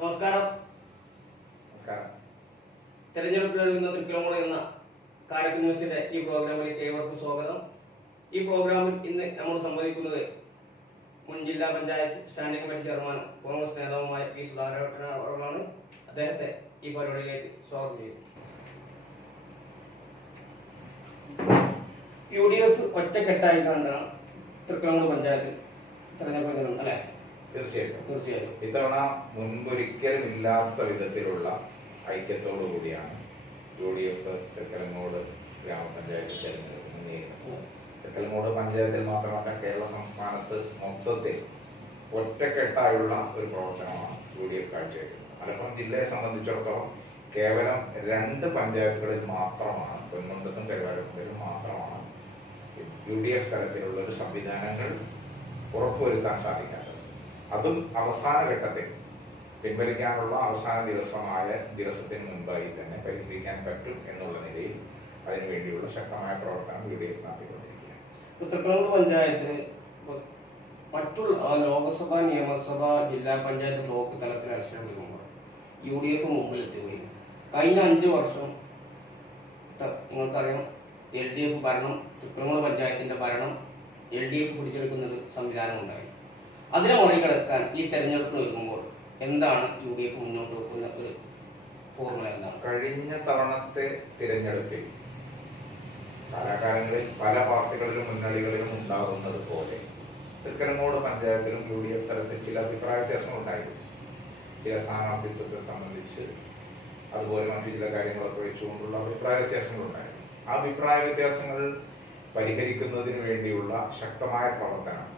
നമസ്കാരം. തെരഞ്ഞെടുപ്പിലൊരുങ്ങുന്ന തൃക്കലമുള എന്ന കാരക്കൽ ന്യൂസിന്റെ ഈ പ്രോഗ്രാമിലേക്ക് ഏവർക്കും സ്വാഗതം. ഈ പ്രോഗ്രാമിൽ ഇന്ന് നമ്മൾ സംവദിക്കുന്നത് മുൻ ജില്ലാ പഞ്ചായത്ത് സ്റ്റാൻഡിംഗ് കമ്മിറ്റി ചെയർമാനും കോൺഗ്രസ് നേതാവുമായ പി സുധാകരൻ അവர்களാണ്. അദ്ദേഹത്തെ ഈ പരിപാടിയിലേക്ക് സ്വാഗതം ചെയ്യുന്നു. UDF ഒറ്റക്കെട്ടായി കണ്ടാണ് തൃക്കലമുള പഞ്ചായത്ത് തെരഞ്ഞെടുപ്പ് അല്ലെ? തീർച്ചയായും ഇത്തവണ മുൻപൊരിക്കലും ഇല്ലാത്ത വിധത്തിലുള്ള ഐക്യത്തോടു കൂടിയാണ് UDF തൃക്കലങ്ങോട് ഗ്രാമപഞ്ചായത്ത് തെരഞ്ഞെടുപ്പ് നേരിടുന്നത്. തൃക്കലങ്ങോട് പഞ്ചായത്തിൽ മാത്രമല്ല കേരള സംസ്ഥാനത്ത് മൊത്തത്തിൽ ഒറ്റക്കെട്ടായുള്ള ഒരു പ്രവർത്തനമാണ് UDF കാഴ്ചവെക്കുന്നത്. മലപ്പുറം ജില്ലയെ സംബന്ധിച്ചിടത്തോളം കേവലം 2 പഞ്ചായത്തുകളിൽ മാത്രമാണ്, പൊന്മുണ്ടത്തും കരുവാരക്കുണ്ടിലും മാത്രമാണ് UDF തലത്തിലുള്ള ഒരു സംവിധാനങ്ങൾ ഉറപ്പുവരുത്താൻ സാധിക്കാത്തത്. അതും അവസാന ഘട്ടത്തിൽ പിൻവലിക്കാനുള്ള അവസാന ദിവസത്തിന് മുൻപായി തന്നെ പരിഹരിക്കാൻ പറ്റും എന്നുള്ള നിലയിൽ അതിനുവേണ്ടിയുള്ള ശക്തമായ പ്രവർത്തനം UDF നടത്തിക്കൊണ്ടിരിക്കുകയാണ്. തൃക്കലങ്ങോട് പഞ്ചായത്തിന് മറ്റുള്ള ലോകസഭ, നിയമസഭ, ജില്ലാ പഞ്ചായത്ത്, ബ്ലോക്ക് തലത്തിൽ ഇലക്ഷൻ എടുക്കുമ്പോൾ UDF മുമ്പിലെത്തുകയും കഴിഞ്ഞ 5 വർഷം നിങ്ങൾക്കറിയാം LDF ഭരണം, തൃക്കലങ്ങോട് പഞ്ചായത്തിന്റെ ഭരണം LDF പിടിച്ചെടുക്കുന്ന ഒരു സംവിധാനം ഉണ്ടായി. അതിനെ മറികടക്കാൻ ഈ തെരഞ്ഞെടുപ്പിൽ ഒരുങ്ങുമ്പോൾ എന്താണ് UDF മുന്നോട്ട് വെക്കുന്ന ഒരു ഫോർമുല? എന്താണ്? കഴിഞ്ഞ തവണത്തെ തിരഞ്ഞെടുപ്പിൽ കാലാകാലങ്ങളിൽ പല പാർട്ടികളിലും മുന്നണികളിലും ഉണ്ടാകുന്നത് പോലെ തൃക്കലങ്ങോട് പഞ്ചായത്തിലും UDF തലത്തിൽ ചില അഭിപ്രായ വ്യത്യാസങ്ങൾ ഉണ്ടായിരുന്നു. ചില സ്ഥാനാർത്ഥിത്വത്തെ സംബന്ധിച്ച് അതുപോലെ മറ്റു ചില കാര്യങ്ങളൊക്കെ വെച്ചുകൊണ്ടുള്ള അഭിപ്രായ വ്യത്യാസങ്ങൾ ഉണ്ടായിരുന്നു. ആ അഭിപ്രായ വ്യത്യാസങ്ങൾ പരിഹരിക്കുന്നതിന് വേണ്ടിയുള്ള ശക്തമായ പ്രവർത്തനം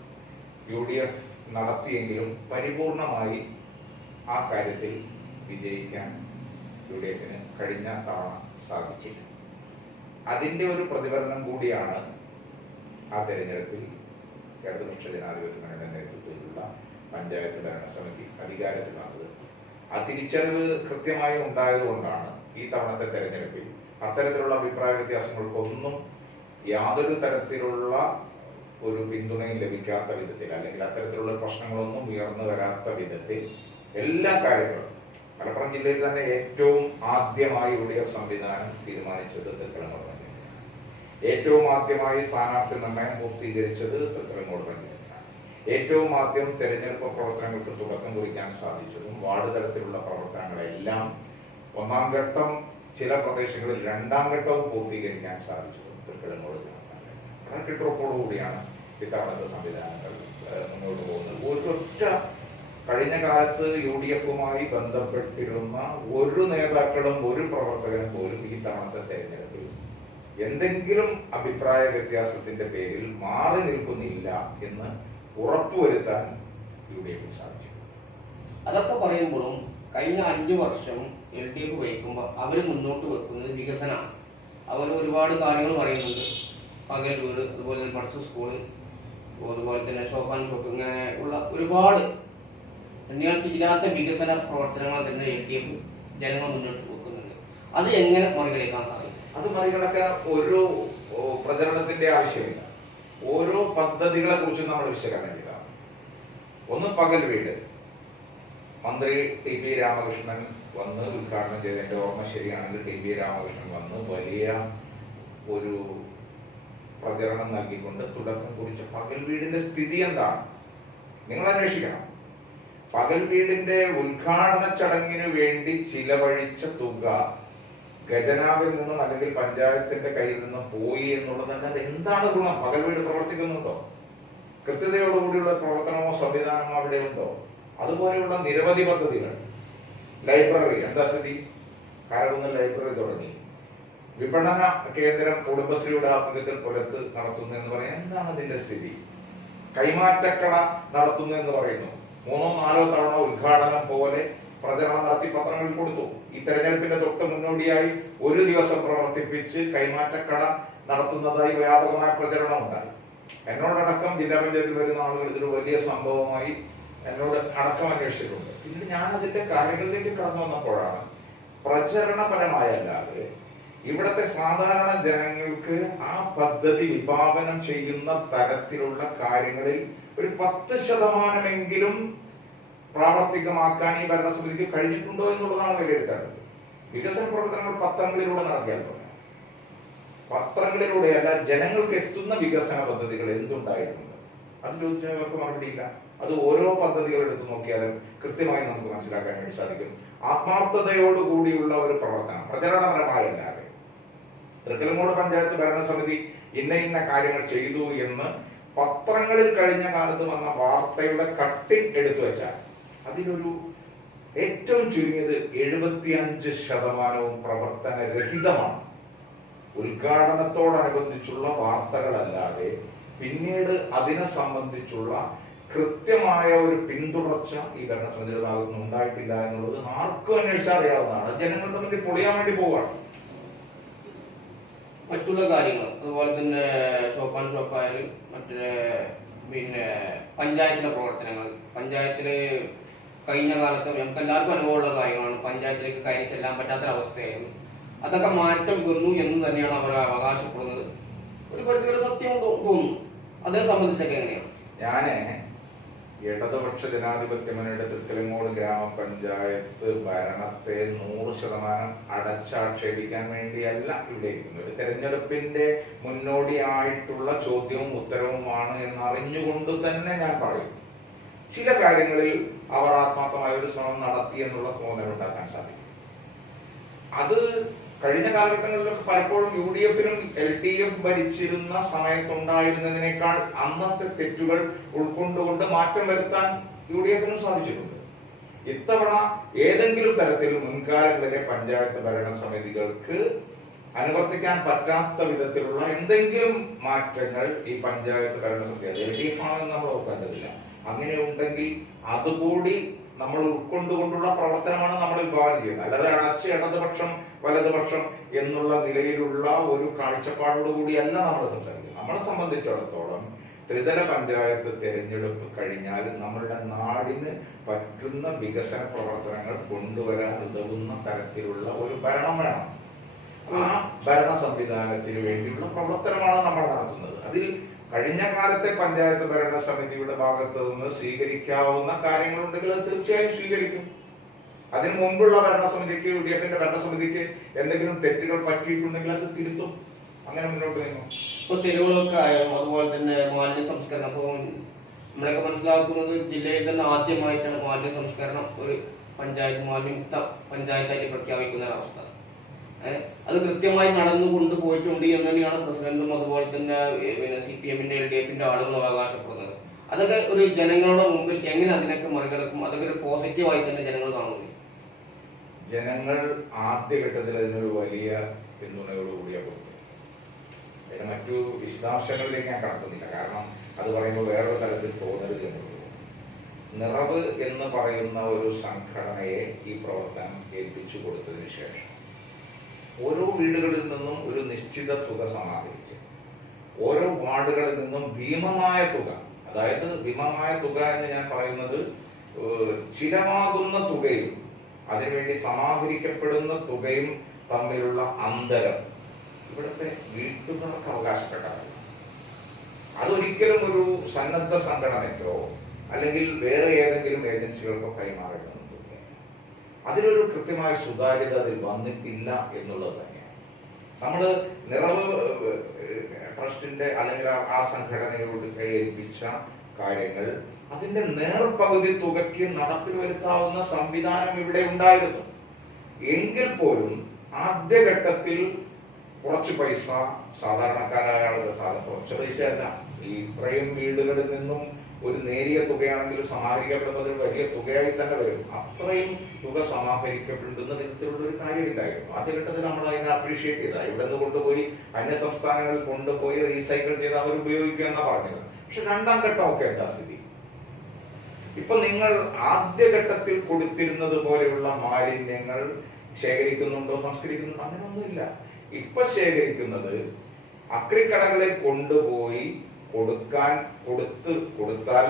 UDF നടത്തിയെങ്കിലും പരിപൂർണമായി ആ കാര്യത്തിൽ വിജയിക്കാൻ UDF-ന് കഴിഞ്ഞ തവണ സാധിച്ചില്ല. അതിന്റെ ഒരു പ്രതിഫലനം കൂടിയാണ് ആ തെരഞ്ഞെടുപ്പിൽ ഇടതുപക്ഷ ജനാധിപത്യ മുന്നണിയുടെ നേതൃത്വത്തിലുള്ള പഞ്ചായത്ത് ഭരണസമിതി അധികാരത്തിൽ വന്നത്. ആ തിരിച്ചറിവ് കൃത്യമായി ഉണ്ടായതുകൊണ്ടാണ് ഈ തവണത്തെ തെരഞ്ഞെടുപ്പിൽ അത്തരത്തിലുള്ള അഭിപ്രായ വ്യത്യാസങ്ങൾക്കൊന്നും യാതൊരു തരത്തിലുള്ള ഒരു പിന്തുണയും ലഭിക്കാത്ത വിധത്തിൽ, അല്ലെങ്കിൽ അത്തരത്തിലുള്ള പ്രശ്നങ്ങളൊന്നും ഉയർന്നു വരാത്ത വിധത്തിൽ എല്ലാ കാര്യങ്ങളും മലപ്പുറം ജില്ലയിൽ തന്നെ ഏറ്റവും ആദ്യമായി UDF സംവിധാനം തീരുമാനിച്ചത് തൃക്കലങ്ങോട് പഞ്ചായത്തിലാണ്. ഏറ്റവും ആദ്യമായി സ്ഥാനാർത്ഥി നിർണയം പൂർത്തീകരിച്ചത് തൃക്കലങ്ങോട് പഞ്ചായത്തിലാണ്. ഏറ്റവും ആദ്യം തെരഞ്ഞെടുപ്പ് പ്രവർത്തനങ്ങൾക്ക് തുടക്കം കുറിക്കാൻ സാധിച്ചതും വാർഡ് തലത്തിലുള്ള പ്രവർത്തനങ്ങളെല്ലാം 1ാം ഘട്ടം, ചില പ്രദേശങ്ങളിൽ 2ാം ഘട്ടവും പൂർത്തീകരിക്കാൻ സാധിച്ചതും തൃക്കലങ്ങോട് കണക്കിട്ടുറപ്പോടുകൂടിയാണ് ഇത്തവണത്തെ സംവിധാനങ്ങൾ മുന്നോട്ട് പോകുന്നത്. ഒരൊറ്റ കഴിഞ്ഞ കാലത്ത് UDF-മായി ബന്ധപ്പെട്ടിരുന്ന ഒരു നേതാക്കളും ഒരു പ്രവർത്തകനും പോലും ഈ തവണത്തെ തെരഞ്ഞെടുപ്പിൽ എന്തെങ്കിലും അഭിപ്രായ വ്യത്യാസത്തിന്റെ പേരിൽ മാറി നിൽക്കുന്നില്ല എന്ന് ഉറപ്പുവരുത്താൻ UDF-ന് സാധിച്ചു. അതൊക്കെ പറയുമ്പോഴും കഴിഞ്ഞ 5 വർഷം LDF വഹിക്കുമ്പോൾ അവർ മുന്നോട്ട് വെക്കുന്നത് വികസനമാണ്. അവർ ഒരുപാട് കാര്യങ്ങൾ പറയുന്നുണ്ട്. പകൽ വീട്, അതുപോലെ തന്നെ ബഡ്സ് സ്കൂള്, അതുപോലെ തന്നെ ഷോപ്പ് ആൻഡ് ഷോപ്പ്, ഇങ്ങനെ ഉള്ള ഒരുപാട് എണ്ണിയാൽ തീരാത്ത വികസന പ്രവർത്തനങ്ങൾ തന്നെ LDF ജനങ്ങൾ മുന്നോട്ട് വെക്കുന്നുണ്ട്. അത് എങ്ങനെ മറികടക്കാൻ സാധിക്കും? അത് മറികടക്കാൻ ഒരു പ്രചരണത്തിന്റെ ആവശ്യമില്ല. ഓരോ പദ്ധതികളെ കുറിച്ചും നമ്മൾ വിശകലനം ചെയ്താണ്. ഒന്ന് പകൽ വീട്, മന്ത്രി TP രാമകൃഷ്ണൻ വന്ന് ഉദ്ഘാടനം ചെയ്ത്, എന്റെ ഓർമ്മ ശരിയാണെങ്കിൽ TP രാമകൃഷ്ണൻ വന്ന് വലിയ ഒരു പ്രചരണം നൽകിക്കൊണ്ട് തുടക്കം കുറിച്ച പകൽ വീടിന്റെ സ്ഥിതി എന്താണ് നിങ്ങൾ അന്വേഷിക്കണം. പകൽ വീടിന്റെ ഉദ്ഘാടന ചടങ്ങിന് വേണ്ടി ചിലവഴിച്ച തുക ഖജനാവിൽ നിന്നും അല്ലെങ്കിൽ പഞ്ചായത്തിന്റെ കയ്യിൽ നിന്നും പോയി എന്നുള്ളതല്ല. അത് എന്താണ് ഗുണം? പകൽ വീട് പ്രവർത്തിക്കുന്നുണ്ടോ? കൃത്യതയോടുകൂടിയുള്ള പ്രവർത്തനമോ സംവിധാനമോ അവിടെ ഉണ്ടോ? അതുപോലെയുള്ള നിരവധി പദ്ധതികൾ. ലൈബ്രറി എന്താ സ്ഥിതി? കാരകുന്നൽ ലൈബ്രറി തുടങ്ങി. വിപണന കേന്ദ്രം കുടുംബശ്രീയുടെ ആഭിമുഖ്യത്തിൽ പുലത്ത് നടത്തുന്നു എന്ന് പറയാൻ എന്താണ് അതിന്റെ സ്ഥിതി? കൈമാറ്റക്കട നടത്തുന്നു എന്ന് പറയുന്നു. 3-4 തവണ ഉദ്ഘാടനം പോലെ പ്രചരണം നടത്തി പത്രങ്ങളിൽ കൊടുത്തു. ഈ തെരഞ്ഞെടുപ്പിന്റെ തൊട്ട് മുന്നോടിയായി ഒരു ദിവസം പ്രവർത്തിപ്പിച്ച് കൈമാറ്റക്കട നടത്തുന്നതായി വ്യാപകമായ പ്രചരണം ഉണ്ടായി. എന്നോടടക്കം ജില്ലാ പഞ്ചായത്തിൽ വരുന്ന ആളുകൾ ഇതൊരു വലിയ സംഭവമായി എന്നോട് അടക്കം അന്വേഷിച്ചിട്ടുണ്ട്. പിന്നീട് ഞാൻ അതിന്റെ കാര്യങ്ങളിലേക്ക് കടന്നു വന്നപ്പോഴാണ് പ്രചരണപരമായല്ലാതെ ഇവിടത്തെ സാധാരണ ജനങ്ങൾക്ക് ആ പദ്ധതി വിഭാവനം ചെയ്യുന്ന തരത്തിലുള്ള കാര്യങ്ങളിൽ ഒരു 10% പ്രാവർത്തികമാക്കാൻ ഈ ഭരണസമിതിക്ക് കഴിഞ്ഞിട്ടുണ്ടോ എന്നുള്ളതാണ് വിലയിരുത്തേണ്ടത്. വികസന പ്രവർത്തനങ്ങൾ പത്രങ്ങളിലൂടെ നടത്തിയാൽ പോരാ. പത്രങ്ങളിലൂടെയല്ല, ജനങ്ങൾക്ക് എത്തുന്ന വികസന പദ്ധതികൾ എന്തുണ്ടായിട്ടുണ്ട് അത് ചോദിച്ചാൽ അവർക്ക് മറുപടിയില്ല. അത് ഓരോ പദ്ധതികൾ എടുത്തു നോക്കിയാലും കൃത്യമായി നമുക്ക് മനസ്സിലാക്കാൻ വേണ്ടി സാധിക്കും. ആത്മാർത്ഥതയോടുകൂടിയുള്ള ഒരു പ്രവർത്തനം, പ്രചരണപരമായല്ലാതെ തൃക്കലങ്ങോട് പഞ്ചായത്ത് ഭരണസമിതി ഇന്ന കാര്യങ്ങൾ ചെയ്തു എന്ന് പത്രങ്ങളിൽ കഴിഞ്ഞ കാലത്ത് വന്ന വാർത്തയുടെ കട്ടിംഗ് എടുത്തു വെച്ചാൽ അതിലൊരു ഏറ്റവും ചുരുങ്ങിയത് 75% പ്രവർത്തനരഹിതമാണ്. ഉദ്ഘാടനത്തോടനുബന്ധിച്ചുള്ള വാർത്തകളല്ലാതെ പിന്നീട് അതിനെ സംബന്ധിച്ചുള്ള കൃത്യമായ ഒരു പിന്തുടർച്ച ഈ ഭരണസമിതിയുടെ ഭാഗത്തുനിന്ന് ഉണ്ടായിട്ടില്ല എന്നുള്ളത് ആർക്കും അന്വേഷിച്ചാൽ അറിയാവുന്നതാണ്. ജനങ്ങളുടെ മുന്നിൽ പൊളിയാൻ വേണ്ടി പോവുകയാണ്. മറ്റുള്ള കാര്യങ്ങൾ അതുപോലെ തന്നെ ഷോപ്പായാലും പിന്നെ പഞ്ചായത്തിലെ പ്രവർത്തനങ്ങൾ, പഞ്ചായത്തില് കഴിഞ്ഞ കാലത്ത് നമുക്ക് എല്ലാവർക്കും അനുഭവമുള്ള കാര്യങ്ങളാണ്. പഞ്ചായത്തിലേക്ക് കയറി ചെല്ലാൻ പറ്റാത്തൊരവസ്ഥയായിരുന്നു. അതൊക്കെ മാറ്റം വന്നു എന്ന് തന്നെയാണ് അവർ അവകാശപ്പെടുന്നത്. ഒരു പരിധിവരെ സത്യം തോന്നുന്നു. അതിനെ സംബന്ധിച്ചൊക്കെ എങ്ങനെയാണ്? ഞാന് ഇടതുപക്ഷ ജനാധിപത്യ മുന്നണിയുടെ തൃക്കലങ്ങോട് ഗ്രാമപഞ്ചായത്ത് ഭരണത്തെ 100% അടച്ചാക്ഷേപിക്കാൻ വേണ്ടിയല്ല ഇവിടെ ഇരിക്കുന്നത്. ഒരു തെരഞ്ഞെടുപ്പിന്റെ മുന്നോടിയായിട്ടുള്ള ചോദ്യവും ഉത്തരവുമാണ് എന്നറിഞ്ഞുകൊണ്ട് തന്നെ ഞാൻ പറയും, ചില കാര്യങ്ങളിൽ അവർ ആത്മാർത്ഥമായ ഒരു ശ്രമം നടത്തി എന്നുള്ള തോന്നലുണ്ടാക്കാൻ സാധിക്കും. അത് കഴിഞ്ഞ കാലഘട്ടങ്ങളിലൊക്കെ പലപ്പോഴും UDF-നും LDF ഭരിച്ചിരുന്ന സമയത്തുണ്ടായിരുന്നതിനേക്കാൾ അന്നത്തെ തെറ്റുകൾ ഉൾക്കൊണ്ടുകൊണ്ട് മാറ്റം വരുത്താൻ UDF-നും സാധിച്ചിട്ടുണ്ട്. ഇത്തവണ ഏതെങ്കിലും തരത്തിൽ മുൻകാലങ്ങളിലെ പഞ്ചായത്ത് ഭരണസമിതികൾക്ക് അനുവർത്തിക്കാൻ പറ്റാത്ത വിധത്തിലുള്ള എന്തെങ്കിലും മാറ്റങ്ങൾ ഈ പഞ്ചായത്ത് ഭരണസമിതി, അത് LDF ആണെന്ന് നമ്മൾ നോക്കേണ്ടതില്ല, അങ്ങനെ ഉണ്ടെങ്കിൽ അതുകൂടി നമ്മൾ ഉൾക്കൊണ്ടുകൊണ്ടുള്ള പ്രവർത്തനമാണ് നമ്മൾ വിഭാവനം ചെയ്യുന്നത്. അല്ലാതെ അടച്ച് ഇടതുപക്ഷം വലതുപക്ഷം എന്നുള്ള നിലയിലുള്ള ഒരു കാഴ്ചപ്പാടോടുകൂടിയല്ല നമ്മൾ സംസാരിക്കുന്നത്. നമ്മളെ സംബന്ധിച്ചിടത്തോളം ത്രിതല പഞ്ചായത്ത് തെരഞ്ഞെടുപ്പ് കഴിഞ്ഞാൽ നമ്മളുടെ നാടിന് പറ്റുന്ന വികസന പ്രവർത്തനങ്ങൾ കൊണ്ടുവരാൻ ഉതകുന്ന തരത്തിലുള്ള ഒരു ഭരണം വേണം. ആ ഭരണ സംവിധാനത്തിന് വേണ്ടിയുള്ള പ്രവർത്തനമാണ് നമ്മൾ നടത്തുന്നത്. അതിൽ കഴിഞ്ഞ കാലത്തെ പഞ്ചായത്ത് ഭരണസമിതിയുടെ ഭാഗത്ത് നിന്ന് സ്വീകരിക്കാവുന്ന കാര്യങ്ങളുണ്ടെങ്കിൽ അത് തീർച്ചയായും സ്വീകരിക്കും. അതിന് മുമ്പുള്ള ഭരണസമിതിക്ക്, UDF-ന്റെ ഭരണസമിതിക്ക് എന്തെങ്കിലും തെറ്റുകൾ പറ്റിയിട്ടുണ്ടെങ്കിൽ അത് തിരുത്തും. അങ്ങനെ മുന്നോട്ട് നീങ്ങും. ഇപ്പൊ തെരുവുകളൊക്കെ ആയാലും അതുപോലെ തന്നെ മാലിന്യ സംസ്കരണം, അപ്പോൾ നമ്മളൊക്കെ മനസ്സിലാക്കുന്നത് ജില്ലയിൽ തന്നെ ആദ്യമായിട്ടാണ് മാലിന്യ സംസ്കരണം ഒരു മാലിന്യമുക്ത പഞ്ചായത്തായിട്ട് പ്രഖ്യാപിക്കുന്ന ഒരവസ്ഥ. അത് കൃത്യമായി നടന്നു കൊണ്ടുപോയിട്ടുണ്ട് എന്ന് തന്നെയാണ് പ്രസിഡന്റും അതുപോലെ തന്നെ CPM-ന്റെ LDF-ന്റെ ആളുകൾ അവകാശപ്പെടുന്നത്. അതൊക്കെ ഒരു ജനങ്ങളുടെ മുമ്പിൽ എങ്ങനെ അതിനൊക്കെ മറികടക്കും? അതൊക്കെ ഒരു പോസിറ്റീവായി തന്നെ ജനങ്ങൾ കാണുന്നു. ജനങ്ങൾ ആദ്യഘട്ടത്തിൽ അതിനൊരു വലിയ പിന്തുണയോടുകൂടിയാണ് കൊടുത്തത്. അതിന് മറ്റു വിശദാംശങ്ങളിലേക്ക് ഞാൻ കടക്കുന്നില്ല, കാരണം അത് പറയുമ്പോൾ വേറൊരു തലത്തിൽ തോന്നരുത് എന്നുള്ളൂ. നിറവ് എന്ന് പറയുന്ന ഒരു സംഘടനയെ ഈ പ്രവർത്തനം ഏൽപ്പിച്ചു കൊടുത്തതിന് ശേഷം ഓരോ വീടുകളിൽ നിന്നും ഒരു നിശ്ചിത തുക സമാഹരിച്ച് ഓരോ വാർഡുകളിൽ നിന്നും ഭീമമായ തുക, അതായത് ഭീമമായ തുക എന്ന് ഞാൻ പറയുന്നത് ചിലവാകുന്ന തുകയും അതിനുവേണ്ടി സമാഹരിക്കപ്പെടുന്ന തുകയും തമ്മിലുള്ള അന്തരം ഇവിടുത്തെ വീട്ടുകാർക്ക് അവകാശപ്പെട്ടതല്ല. അതൊരിക്കലും ഒരു സന്നദ്ധ സംഘടനയ്ക്കോ അല്ലെങ്കിൽ വേറെ ഏതെങ്കിലും ഏജൻസികൾക്കോ കൈമാറേണ്ടതുണ്ട്. അതിലൊരു കൃത്യമായ സുതാര്യത അതിൽ വന്നിട്ടില്ല എന്നുള്ളത് തന്നെയാണ്. നമ്മൾ നിറവ് ട്രസ്റ്റിന്റെ അല്ലെങ്കിൽ ആ സംഘടനയോട് ഏൽപ്പിച്ച കാര്യങ്ങൾ അതിന്റെ നേർപകുതി തുകയ്ക്ക് നടപ്പിൽ വരുത്താവുന്ന സംവിധാനം ഇവിടെ ഉണ്ടായിരുന്നു. എങ്കിൽ പോലും ആദ്യഘട്ടത്തിൽ കുറച്ച് പൈസ സാധാരണക്കാരായ ആളുകൾ, കുറച്ച് പൈസയല്ല, ഈ ഇത്രയും വീടുകളിൽ നിന്നും ഒരു നേരിയ തുകയാണെങ്കിലും സമാഹരിക്കപ്പെടുന്നത് വലിയ തുകയായി തന്നെ വരും. അത്രയും തുക സമാഹരിക്കപ്പെടുന്ന വിധത്തിലുള്ള ഒരു കാര്യം ഉണ്ടായിരുന്നു. ആദ്യഘട്ടത്തിൽ നമ്മൾ അതിനെ അപ്രീഷിയേറ്റ് ചെയ്ത, ഇവിടെ നിന്ന് കൊണ്ടുപോയി അന്യ സംസ്ഥാനങ്ങളിൽ കൊണ്ടുപോയി റീസൈക്കിൾ ചെയ്ത് അവർ ഉപയോഗിക്കുക എന്നാ പറഞ്ഞത്. പക്ഷെ രണ്ടാം ഘട്ടമൊക്കെ എന്താ സ്ഥിതി? ഇപ്പൊ നിങ്ങൾ ആദ്യഘട്ടത്തിൽ കൊടുത്തിരുന്നത് പോലെയുള്ള മാലിന്യങ്ങൾ ശേഖരിക്കുന്നുണ്ടോ, സംസ്കരിക്കുന്നുണ്ടോ? അങ്ങനെയൊന്നുമില്ല. ഇപ്പൊ ശേഖരിക്കുന്നത് അക്രിക്കടകളിൽ കൊണ്ടുപോയി കൊടുത്താൽ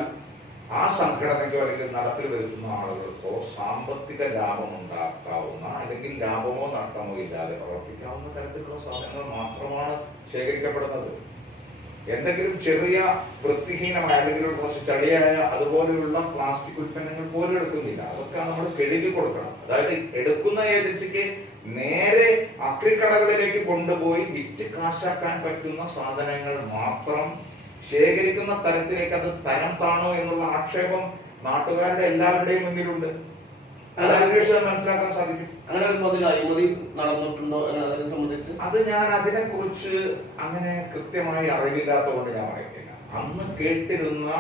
ആ സംഘടനയ്ക്കോ അല്ലെങ്കിൽ നടപ്പിൽ വരുത്തുന്ന ആളുകൾക്കോ സാമ്പത്തിക ലാഭം ഉണ്ടാക്കാവുന്ന അല്ലെങ്കിൽ ലാഭമോ നഷ്ടമോ ഇല്ലാതെ പ്രവർത്തിക്കാവുന്ന തരത്തിലുള്ള സാധനങ്ങൾ മാത്രമാണ് ശേഖരിക്കപ്പെടുന്നത്. എന്തെങ്കിലും ചെറിയ വൃത്തിഹീനമായ അല്ലെങ്കിൽ കുറച്ച് ചളിയായ അതുപോലെയുള്ള പ്ലാസ്റ്റിക് ഉൽപ്പന്നങ്ങൾ പോലും എടുക്കുന്നില്ല. അതൊക്കെ നമ്മൾ കഴുകി കൊടുക്കണം. അതായത് എടുക്കുന്ന ഏജൻസിക്ക് നേരെ അക്രിക്കടകളിലേക്ക് കൊണ്ടുപോയി വിറ്റ് കാശാക്കാൻ പറ്റുന്ന സാധനങ്ങൾ മാത്രം ശേഖരിക്കുന്ന തരത്തിലേക്ക് അത് തരം താണോ എന്നുള്ള ആക്ഷേപം നാട്ടുകാരുടെ എല്ലാവരുടെയും മുന്നിലുണ്ട്. അത് അന്വേഷിച്ചാൽ മനസ്സിലാക്കാൻ സാധിക്കും. അങ്ങനെ അഴിമതി നടന്നിട്ടുണ്ടോ അതിനെ സംബന്ധിച്ച് അത് ഞാൻ അതിനെ കുറിച്ച് അങ്ങനെ കൃത്യമായി അറിവില്ലാത്തതുകൊണ്ട് ഞാൻ പറയുന്നില്ല. അന്ന് കേട്ടിരുന്ന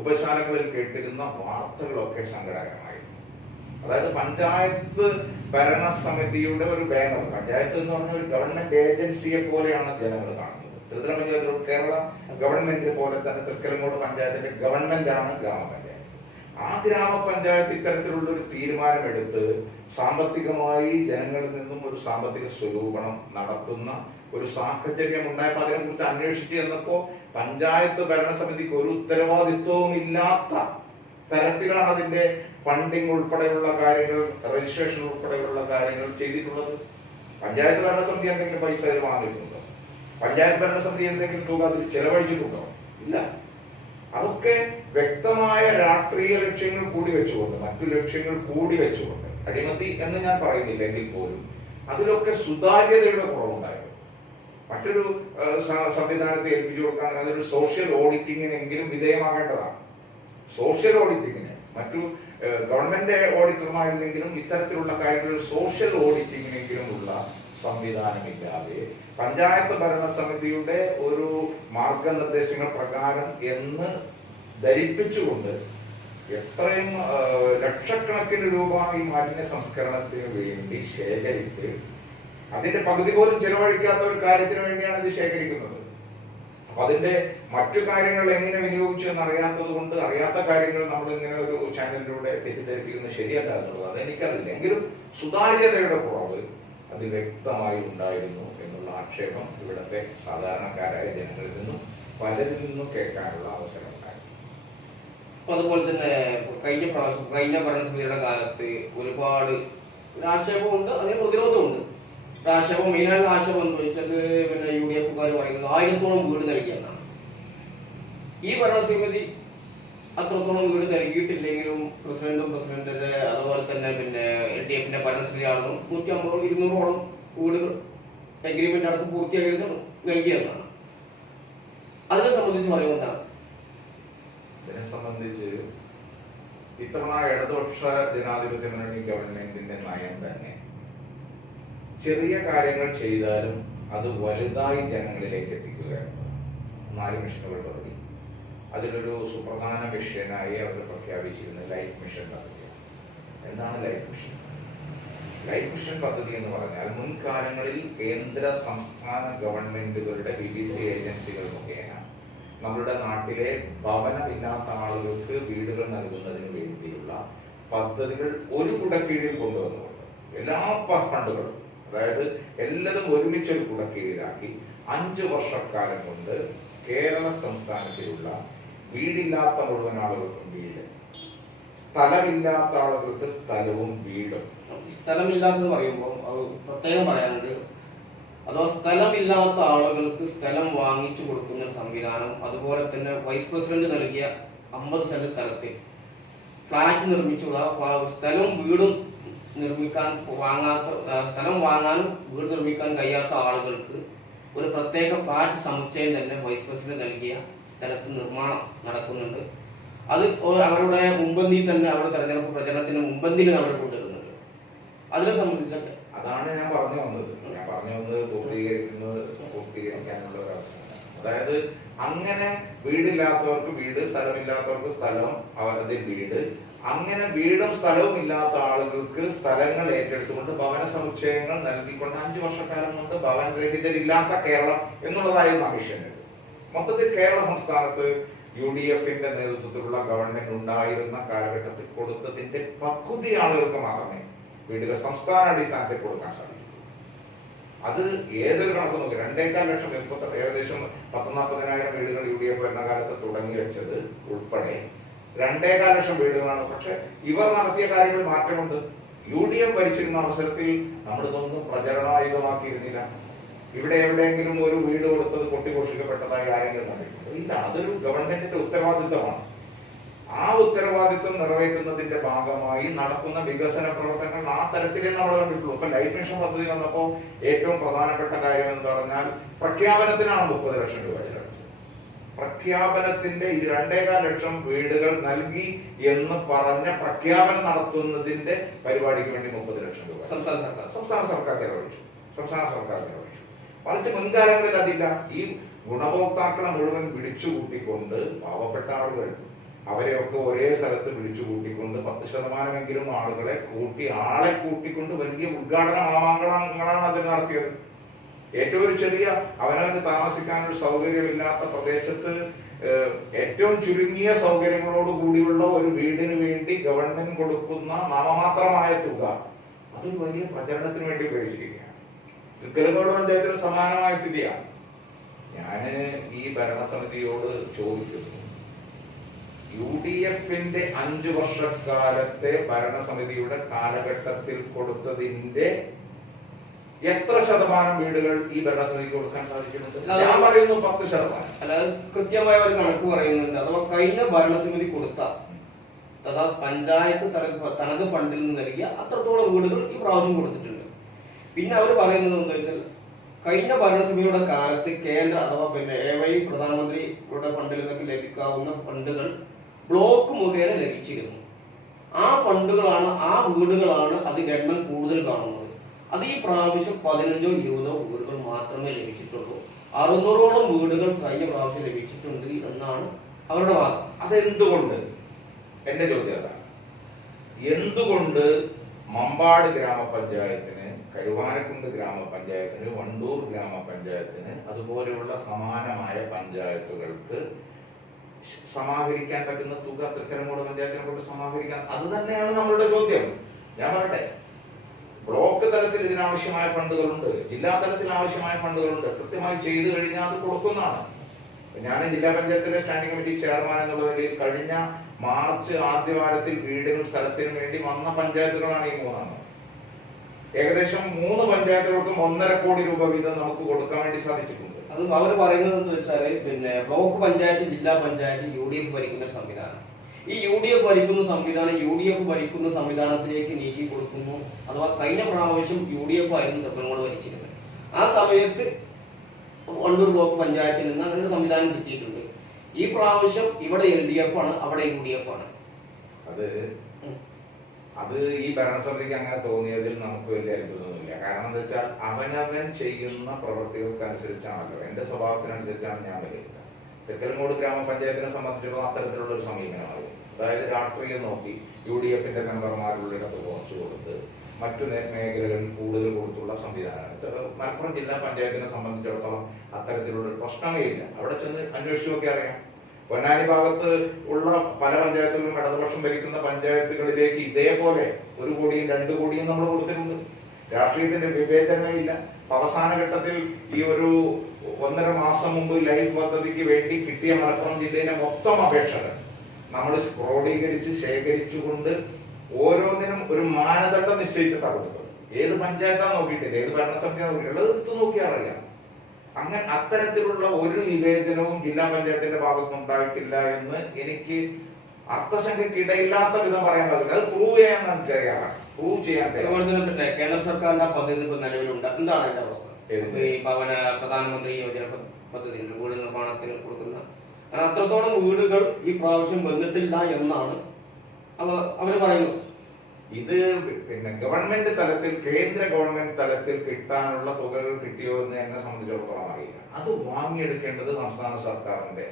ഉപശാലകളിൽ കേട്ടിരുന്ന വാർത്തകളൊക്കെ സങ്കടകരമായി. അതായത് പഞ്ചായത്ത് ഭരണസമിതിയുടെ ഒരു ബാനർ, പഞ്ചായത്ത് എന്ന് പറഞ്ഞ ഒരു ഗവൺമെന്റ് ഏജൻസിയെ പോലെയാണ് ജനങ്ങൾ കാണുന്നത്. ത്രിതല പഞ്ചായത്ത് കേരള ഗവൺമെന്റ് പോലെ തന്നെ തൃക്കലങ്ങോട് പഞ്ചായത്തിന്റെ ഗവൺമെന്റ് ആണ് ഗ്രാമപഞ്ചായത്ത്. ആ ഗ്രാമപഞ്ചായത്ത് ഇത്തരത്തിലുള്ള ഒരു തീരുമാനമെടുത്ത് സാമ്പത്തികമായി ജനങ്ങളിൽ നിന്നും ഒരു സാമ്പത്തിക സ്വരൂപണം നടത്തുന്ന ഒരു സാഹചര്യം ഉണ്ടായപ്പോൾ അതിനെക്കുറിച്ച് അന്വേഷിച്ച് ചെന്നപ്പോ പഞ്ചായത്ത് ഭരണസമിതിക്ക് ഒരു ഉത്തരവാദിത്വവും ഇല്ലാത്ത തരത്തിലാണ് അതിന്റെ ഫണ്ടിങ് ഉൾപ്പെടെയുള്ള കാര്യങ്ങൾ, രജിസ്ട്രേഷൻ ഉൾപ്പെടെയുള്ള കാര്യങ്ങൾ ചെയ്തിട്ടുള്ളത്. പഞ്ചായത്ത് ഭരണസമിതി എന്തെങ്കിലും പൈസ വാങ്ങിയിട്ടുണ്ടോ? പഞ്ചായത്ത് ഭരണസമിതി എന്തെങ്കിലും തുക അതിൽ ചെലവഴിച്ചിട്ടുണ്ടോ? ഇല്ല. അതൊക്കെ വ്യക്തമായ രാഷ്ട്രീയ ലക്ഷ്യങ്ങൾ കൂടി വെച്ചുകൊണ്ട്, മറ്റു ലക്ഷ്യങ്ങൾ കൂടി വെച്ചുകൊണ്ട്, അഴിമതി എന്ന് ഞാൻ പറയുന്നില്ല എങ്കിൽ പോലും അതിലൊക്കെ സുതാര്യതയുടെ കുറവുണ്ടായിരുന്നു. മറ്റൊരു സംവിധാനത്തെ ഏൽപ്പിച്ചു കൊടുക്കുകയാണെങ്കിൽ അതൊരു സോഷ്യൽ ഓഡിറ്റിങ്ങിനെങ്കിലും വിധേയമാകേണ്ടതാണ്. സോഷ്യൽ ഓഡിറ്റിങ്ങിന് മറ്റു ഗവൺമെന്റ് ഓഡിറ്റർമാരില്ലെങ്കിലും ഇത്തരത്തിലുള്ള കാര്യങ്ങളിൽ സോഷ്യൽ ഓഡിറ്റിങ്ങിനെങ്കിലും ഉള്ള സംവിധാനമില്ലാതെ പഞ്ചായത്ത് ഭരണസമിതിയുടെ ഒരു മാർഗനിർദ്ദേശങ്ങൾ പ്രകാരം എന്ന് ധരിപ്പിച്ചുകൊണ്ട് എത്രയും ലക്ഷക്കണക്കിന് രൂപ ഈ മാലിന്യ സംസ്കരണത്തിന് വേണ്ടി ശേഖരിച്ച് അതിന്റെ പകുതി പോലും ചെലവഴിക്കാത്ത ഒരു കാര്യത്തിന് വേണ്ടിയാണ് ഇത് ശേഖരിക്കുന്നത്. അപ്പൊ അതിന്റെ മറ്റു കാര്യങ്ങൾ എങ്ങനെ വിനിയോഗിച്ചു എന്ന് അറിയാത്തത് കൊണ്ട് അറിയാത്ത കാര്യങ്ങൾ നമ്മൾ ഇങ്ങനെ ഒരു ചാനലിലൂടെ തെറ്റിദ്ധരിപ്പിക്കുന്നത് ശരിയല്ല എന്നുള്ളത് അതെനിക്കറിയില്ല. എങ്കിലും സുതാര്യതയുടെ കുറവ് അതിൽ വ്യക്തമായി ഉണ്ടായിരുന്നു എന്നുള്ള ആക്ഷേപം ഇവിടുത്തെ സാധാരണക്കാരായ ജനങ്ങളിൽ നിന്നും പലരിൽ നിന്നും കേൾക്കാനുള്ള അവസരം ഉണ്ടായിരുന്നു. അതുപോലെ തന്നെ കഴിഞ്ഞ ഭരണസമിതിയുടെ കാലത്ത് ഒരുപാട് ആക്ഷേപമുണ്ട്, അതിന് പ്രതിരോധമുണ്ട്. ആക്ഷേപം മെയിനായിട്ടുള്ള ആക്ഷേപം എന്ന് വെച്ചാൽ പിന്നെ UDF പറയുന്നത് 1000-ഓളം വീട് നൽകിയെന്നാണ്. ഈ ഭരണസമിതി അത്രത്തോളം വീട് നൽകിയിട്ടില്ലെങ്കിലും പ്രസിഡന്റിന്റെ അതുപോലെ തന്നെ പിന്നെ LDF ഭരണസമിതി ആളുകളും 150-200-ഓളം വീടുകൾ അഗ്രിമെന്റ് അടക്കം പൂർത്തിയാക്കി നൽകിയെന്നാണ്. അതിനെ സംബന്ധിച്ച് പറയുന്നതാണ്. ഇതിനെ സംബന്ധിച്ച് ഇത്തവണ ഇടതുപക്ഷ ജനാധിപത്യ മുന്നണി ഗവൺമെന്റിന്റെ നയം തന്നെ ചെറിയ കാര്യങ്ങൾ ചെയ്താലും അത് വലുതായി ജനങ്ങളിലേക്ക് എത്തിക്കുകയാണ്. 4 മിഷനുകൾ പദ്ധതി, അതിലൊരു സുപ്രധാന മിഷനായി അവർ പ്രഖ്യാപിച്ചിരുന്ന ലൈഫ് മിഷൻ പദ്ധതിയാണ്. എന്താണ് ലൈഫ് മിഷൻ? ലൈഫ് മിഷൻ പദ്ധതി എന്ന് പറഞ്ഞാൽ മുൻകാലങ്ങളിൽ കേന്ദ്ര സംസ്ഥാന ഗവൺമെന്റുകളുടെ വിവിധ ഏജൻസികൾ മുഖേന നമ്മുടെ നാട്ടിലെ ഭവനമില്ലാത്ത ആളുകൾക്ക് വീടുകൾ നൽകുന്നതിന് വേണ്ടിയുള്ള പദ്ധതികൾ ഒരു കുടക്കീഴിൽ കൊണ്ടുവന്നുകൊണ്ട് എല്ലാ ഫണ്ടുകളും, അതായത് എല്ലാതും ഒരുമിച്ചൊരു കുടക്കീഴിലാക്കി 5 വർഷക്കാലം കൊണ്ട് കേരള സംസ്ഥാനത്തിലുള്ള വീടില്ലാത്ത മുഴുവൻ ആളുകൾക്കും വീട്, സ്ഥലമില്ലാത്ത ആളുകൾക്ക് സ്ഥലവും വീടും. സ്ഥലമില്ലാത്തെന്ന് പറയുമ്പോൾ അത് പ്രത്യേകം പറയാനുണ്ട്. അഥവാ സ്ഥലമില്ലാത്ത ആളുകൾക്ക് സ്ഥലം വാങ്ങിച്ചു കൊടുക്കുന്ന സംവിധാനം, അതുപോലെ തന്നെ വൈസ് പ്രസിഡന്റ് നൽകിയ 50 സെന്റ് സ്ഥലത്തിൽ ഫ്ലാറ്റ് നിർമ്മിച്ചുള്ള സ്ഥലവും വീടും നിർമ്മിക്കാൻ സ്ഥലം വാങ്ങാനും വീട് നിർമ്മിക്കാൻ കഴിയാത്ത ആളുകൾക്ക് ഒരു പ്രത്യേക ഫ്ലാറ്റ് സമുച്ചയം തന്നെ വൈസ് പ്രസിഡന്റ് നൽകിയ സ്ഥലത്ത് നിർമ്മാണം നടക്കുന്നുണ്ട്. അത് അവരുടെ മുൻപന്തിയിൽ തന്നെ അവരുടെ തെരഞ്ഞെടുപ്പ് പ്രചരണത്തിന് മുൻപന്തിയിൽ അവർ കൊണ്ടുവരുന്നുണ്ട്. അതിനെ സംബന്ധിച്ചൊക്കെ അതാണ് ഞാൻ പറഞ്ഞു വന്നത് പൂർത്തീകരിക്കാനുള്ള ഒരു അവസരം. അതായത് അങ്ങനെ വീടില്ലാത്തവർക്ക് വീട്, സ്ഥലമില്ലാത്തവർക്ക് സ്ഥലം, അതിൽ വീട്, അങ്ങനെ വീടും സ്ഥലവും ഇല്ലാത്ത ആളുകൾക്ക് സ്ഥലങ്ങൾ ഏറ്റെടുത്തുകൊണ്ട് ഭവന സമുച്ചയങ്ങൾ നൽകിക്കൊണ്ട് 5 വർഷക്കാലം കൊണ്ട് ഭവനരഹിതരില്ലാത്ത കേരളം എന്നുള്ളതായിരുന്നു ആ മിഷൻ. മൊത്തത്തിൽ കേരള സംസ്ഥാനത്ത് UDF-ന്റെ നേതൃത്വത്തിലുള്ള ഗവൺമെന്റ് ഉണ്ടായിരുന്ന കാലഘട്ടത്തിൽ കൊടുത്തതിന്റെ പകുതി ആളുകൾക്ക് മാത്രമേ വീടുകൾ സംസ്ഥാന അടിസ്ഥാനത്തിൽ കൊടുക്കാൻ സാധിച്ചു. അത് ഏതൊരു കണക്ക് നോക്കി 2.25 ലക്ഷം, ഏകദേശം 10-40,000 വീടുകൾ UDF ഭരണകാലത്ത് തുടങ്ങി വെച്ചത് ഉൾപ്പെടെ 2.25 ലക്ഷം വീടുകളാണ്. പക്ഷെ ഇവർ നടത്തിയ കാര്യങ്ങളിൽ മാറ്റമുണ്ട്. UDF ഭരിച്ചിരുന്ന അവസരത്തിൽ നമ്മൾ ഇതൊന്നും പ്രചരണായുധമാക്കിയിരുന്നില്ല. ഇവിടെ എവിടെയെങ്കിലും ഒരു വീട് കൊടുത്തത് പൊട്ടിഘോഷിക്കപ്പെട്ടതായി ആരെങ്കിലും കണ്ടിട്ടുണ്ടോ? ഇല്ല. അതൊരു ഗവൺമെന്റിന്റെ ഉത്തരവാദിത്തമാണ്. ആ ഉത്തരവാദിത്വം നിറവേറ്റുന്നതിന്റെ ഭാഗമായി നടക്കുന്ന വികസന പ്രവർത്തനങ്ങൾ ആ തരത്തിലേ നമ്മൾ കണ്ടിട്ടുള്ളൂ. ഇപ്പൊ ലൈഫ് മിഷൻ പദ്ധതി വന്നപ്പോ ഏറ്റവും പ്രധാനപ്പെട്ട കാര്യം എന്ന് പറഞ്ഞാൽ പ്രഖ്യാപനത്തിനാണ് 30 ലക്ഷം രൂപ ചെലവഴിച്ചത്. പ്രഖ്യാപനത്തിന്റെ 2.25 ലക്ഷം വീടുകൾ നൽകി എന്ന് പറഞ്ഞ പ്രഖ്യാപനം നടത്തുന്നതിന്റെ പരിപാടിക്ക് വേണ്ടി 30 ലക്ഷം രൂപ സംസ്ഥാന സർക്കാർ ചെലവഴിച്ചു. മറിച്ച് മുൻകാലങ്ങളിൽ അതില്ല. ഈ ഗുണഭോക്താക്കളെ മുഴുവൻ വിളിച്ചു കൂട്ടിക്കൊണ്ട് പാവപ്പെട്ട ആളുകൾ അവരെയൊക്കെ ഒരേ സ്ഥലത്ത് വിളിച്ചു കൂട്ടിക്കൊണ്ട് 10% ആളെ കൂട്ടിക്കൊണ്ട് വലിയ ഉദ്ഘാടന മാമാങ്കങ്ങളാണ് അതിൽ നടത്തിയത്. ഏറ്റവും ഒരു ചെറിയ അവനവന് താമസിക്കാൻ ഒരു സൗകര്യമില്ലാത്ത പ്രദേശത്ത് ഏറ്റവും ചുരുങ്ങിയ സൗകര്യങ്ങളോട് കൂടിയുള്ള ഒരു വീടിന് വേണ്ടി ഗവൺമെന്റ് കൊടുക്കുന്ന നാമമാത്രമായ തുക അതൊരു വലിയ പ്രചരണത്തിന് വേണ്ടി ഉപയോഗിച്ചിരിക്കുകയാണ്. തൃക്കലങ്കോട് പഞ്ചായത്തിന് സമാനമായ സ്ഥിതിയാണ്. ഞാന് ഈ ഭരണസമിതിയോട് ചോദിക്കുന്നു, UDFന്റെ 5 വർഷക്കാലത്തെ ഭരണസമിതിയുടെ കാലഘട്ടത്തിൽ കൊടുത്തതിന്റെ എത്ര ശതമാനം വീടുകൾ ഈ ഭരണസമിതിക്ക് കൊടുക്കാൻ സാധിക്കുന്നുണ്ട്? ഞാൻ പറയുന്നു 10%. അല്ലാതെ കൃത്യമായ ഒരു കണക്ക് പറയുന്നുണ്ട്. അഥവാ കഴിഞ്ഞ ഭരണസമിതി കൊടുത്ത പഞ്ചായത്ത് തനത് ഫണ്ടിൽ നിന്ന് നൽകിയ അത്രത്തോളം വീടുകൾ ഈ പ്രാവശ്യം കൊടുത്തിട്ടുണ്ട്. പിന്നെ അവർ പറയുന്നത് എന്താ വെച്ചാൽ കഴിഞ്ഞ ഭരണസമിതിയുടെ കാലത്ത് കേന്ദ്ര അഥവാ AY പ്രധാനമന്ത്രിയുടെ ഫണ്ടിൽ നിന്നൊക്കെ ലഭിക്കാവുന്ന ഫണ്ടുകൾ ബ്ലോക്ക് മുഖേന ലഭിച്ചിരുന്നു. ആ ഫണ്ടുകളാണ്, ആ വീടുകളാണ് അതിന്റെ എണ്ണം കൂടുതൽ കാണുന്നത്. അത് ഈ പ്രാവശ്യം 15-20 വീടുകൾ മാത്രമേ ലഭിച്ചിട്ടുള്ളൂ. 600ഓളം വീടുകൾ കഴിഞ്ഞ പ്രാവശ്യം ലഭിച്ചിട്ടുണ്ട് എന്നാണ് അവരുടെ വാദം. അതെന്തുകൊണ്ട്? എന്റെ ചോദ്യം അതാണ്. എന്തുകൊണ്ട് മമ്പാട് ഗ്രാമപഞ്ചായത്തിന്, കരുവാരക്കുണ്ട് ഗ്രാമപഞ്ചായത്തിന്, വണ്ടൂർ ഗ്രാമപഞ്ചായത്തിന് അതുപോലെയുള്ള സമാനമായ പഞ്ചായത്തുകൾക്ക് സമാഹരിക്കാൻ പറ്റുന്ന തുക തൃക്കലങ്കോട് പഞ്ചായത്തിനെ കൊണ്ട് സമാഹരിക്കാൻ? അത് തന്നെയാണ് നമ്മളുടെ ചോദ്യം. ഞാൻ പറയട്ടെ, ബ്ലോക്ക് തലത്തിൽ ഇതിനാവശ്യമായ ഫണ്ടുകളുണ്ട്, ജില്ലാ തലത്തിൽ ആവശ്യമായ ഫണ്ടുകളുണ്ട്. കൃത്യമായി ചെയ്തു കഴിഞ്ഞാൽ അത് കൊടുക്കുന്നതാണ്. ഞാൻ ജില്ലാ പഞ്ചായത്തിലെ സ്റ്റാൻഡിംഗ് കമ്മിറ്റി ചെയർമാൻ എന്നുള്ള നിലയിൽ കഴിഞ്ഞ മാർച്ച് ആദ്യവാരത്തിൽ വീടുകൾ സ്ഥലത്തിന് വേണ്ടി വന്ന പഞ്ചായത്തുകളാണ് ഈ 3. ഏകദേശം 3 പഞ്ചായത്തുകൾക്കും 1.5 കോടി രൂപ വീതം നമുക്ക് കൊടുക്കാൻ വേണ്ടി സാധിച്ചിട്ടുണ്ട്. അത് അവർ പറയുന്നത് എന്ന് വെച്ചാല് ബ്ലോക്ക് പഞ്ചായത്ത്, ജില്ലാ പഞ്ചായത്ത് UDF ഭരിക്കുന്ന സംവിധാനം. ഈ UDF ഭരിക്കുന്ന സംവിധാനത്തിലേക്ക് നീക്കി കൊടുക്കുന്നു. അഥവാ കഴിഞ്ഞ പ്രാവശ്യം UDF ആയിരുന്നു തൃക്കലങ്കോട് ഭരിച്ചിരുന്നത്. ആ സമയത്ത് വണ്ടൂർ ബ്ലോക്ക് പഞ്ചായത്തിൽ നിന്ന് അങ്ങനെ സംവിധാനം കിട്ടിയിട്ടുണ്ട്. ഈ പ്രാവശ്യം ഇവിടെ LDF ആണ്, അവിടെ UDF ആണ്. അത് ഈ ഭരണസമിതിക്ക് അങ്ങനെ തോന്നിയതിൽ നമുക്ക് വലിയ അത്ഭുതമൊന്നുമില്ല. കാരണം എന്താ വെച്ചാൽ അവനവൻ ചെയ്യുന്ന പ്രവൃത്തികൾക്കനുസരിച്ചാണല്ലോ, എന്റെ സ്വഭാവത്തിനനുസരിച്ചാണ് ഞാൻ വിലയിരുത്തുക. തൃക്കലങ്കോട് ഗ്രാമപഞ്ചായത്തിനെ സംബന്ധിച്ചിടത്തോളം അത്തരത്തിലുള്ള ഒരു സമീപനമാകും. അതായത് രാഷ്ട്രീയം നോക്കി UDFന്റെ മെമ്പർമാരുള്ളിടത്ത് കുറച്ചു കൊടുത്ത് മറ്റു മേഖലകളിൽ കൂടുതൽ കൊടുത്തുള്ള സംവിധാനമാണ്. മലപ്പുറം ജില്ലാ പഞ്ചായത്തിനെ സംബന്ധിച്ചിടത്തോളം അത്തരത്തിലുള്ള ഒരു പ്രശ്നമേ ഇല്ല. അവിടെ ചെന്ന് അന്വേഷിച്ചു നോക്കി അറിയാം. പൊന്നാനി ഭാഗത്ത് ഉള്ള പല പഞ്ചായത്തുകളിലും ഇടതുപക്ഷം ഭരിക്കുന്ന പഞ്ചായത്തുകളിലേക്ക് ഇതേപോലെ 1 കോടിയും 2 കോടിയും നമ്മൾ കൊടുത്തിട്ടുണ്ട്. രാഷ്ട്രീയത്തിന്റെ വിവേചനമില്ല. അവസാന ഘട്ടത്തിൽ ഈ ഒരു 1.5 മാസം മുമ്പ് ലൈഫ് പദ്ധതിക്ക് വേണ്ടി കിട്ടിയ മലപ്പുറം ജില്ലയിലെ മൊത്തം അപേക്ഷകൾ നമ്മൾ ക്രോഡീകരിച്ച് ശേഖരിച്ചുകൊണ്ട് ഓരോന്നിനും ഒരു മാനദണ്ഡം നിശ്ചയിച്ചിട്ടാണ് കൊടുത്തത്. ഏത് പഞ്ചായത്താ നോക്കിയിട്ടില്ല, ഏത് ഭരണസമിതിയാ നോക്കിയിട്ടില്ല, എടുത്ത് നോക്കിയാൽ അറിയാം. അങ്ങനെ അത്തരത്തിലുള്ള ഒരു വിവേചനവും ജില്ലാ പഞ്ചായത്തിന്റെ ഭാഗത്തുനിന്നുണ്ടായിട്ടില്ല എന്ന് എനിക്ക് അർത്ഥശങ്കയ്ക്കിടയില്ലാത്ത വിധം പറയാൻ പറ്റില്ല. അത് പ്രൂവ് ചെയ്യാൻ കേന്ദ്ര സർക്കാരിന്റെ പദ്ധതി നിലവിലുണ്ട്. എന്താണ് അതിന്റെ അവസ്ഥ? ഈ പ്രധാനമന്ത്രി യോജന പദ്ധതി വീട് നിർമ്മാണത്തിന് കൊടുക്കുന്ന അത്രത്തോളം വീടുകൾ ഈ പ്രാവശ്യം വന്നിട്ടില്ല എന്നാണ് അവര് പറയുന്നത്. ഇത് ഗവൺമെന്റ് തലത്തിൽ, കേന്ദ്ര ഗവൺമെന്റ് തലത്തിൽ കിട്ടാനുള്ള തുകകൾ കിട്ടിയോ എന്ന് എന്നെ സംബന്ധിച്ചിടത്തോളം അറിയില്ല. അത് വാങ്ങിയെടുക്കേണ്ടത് സംസ്ഥാന സർക്കാരിന്റെ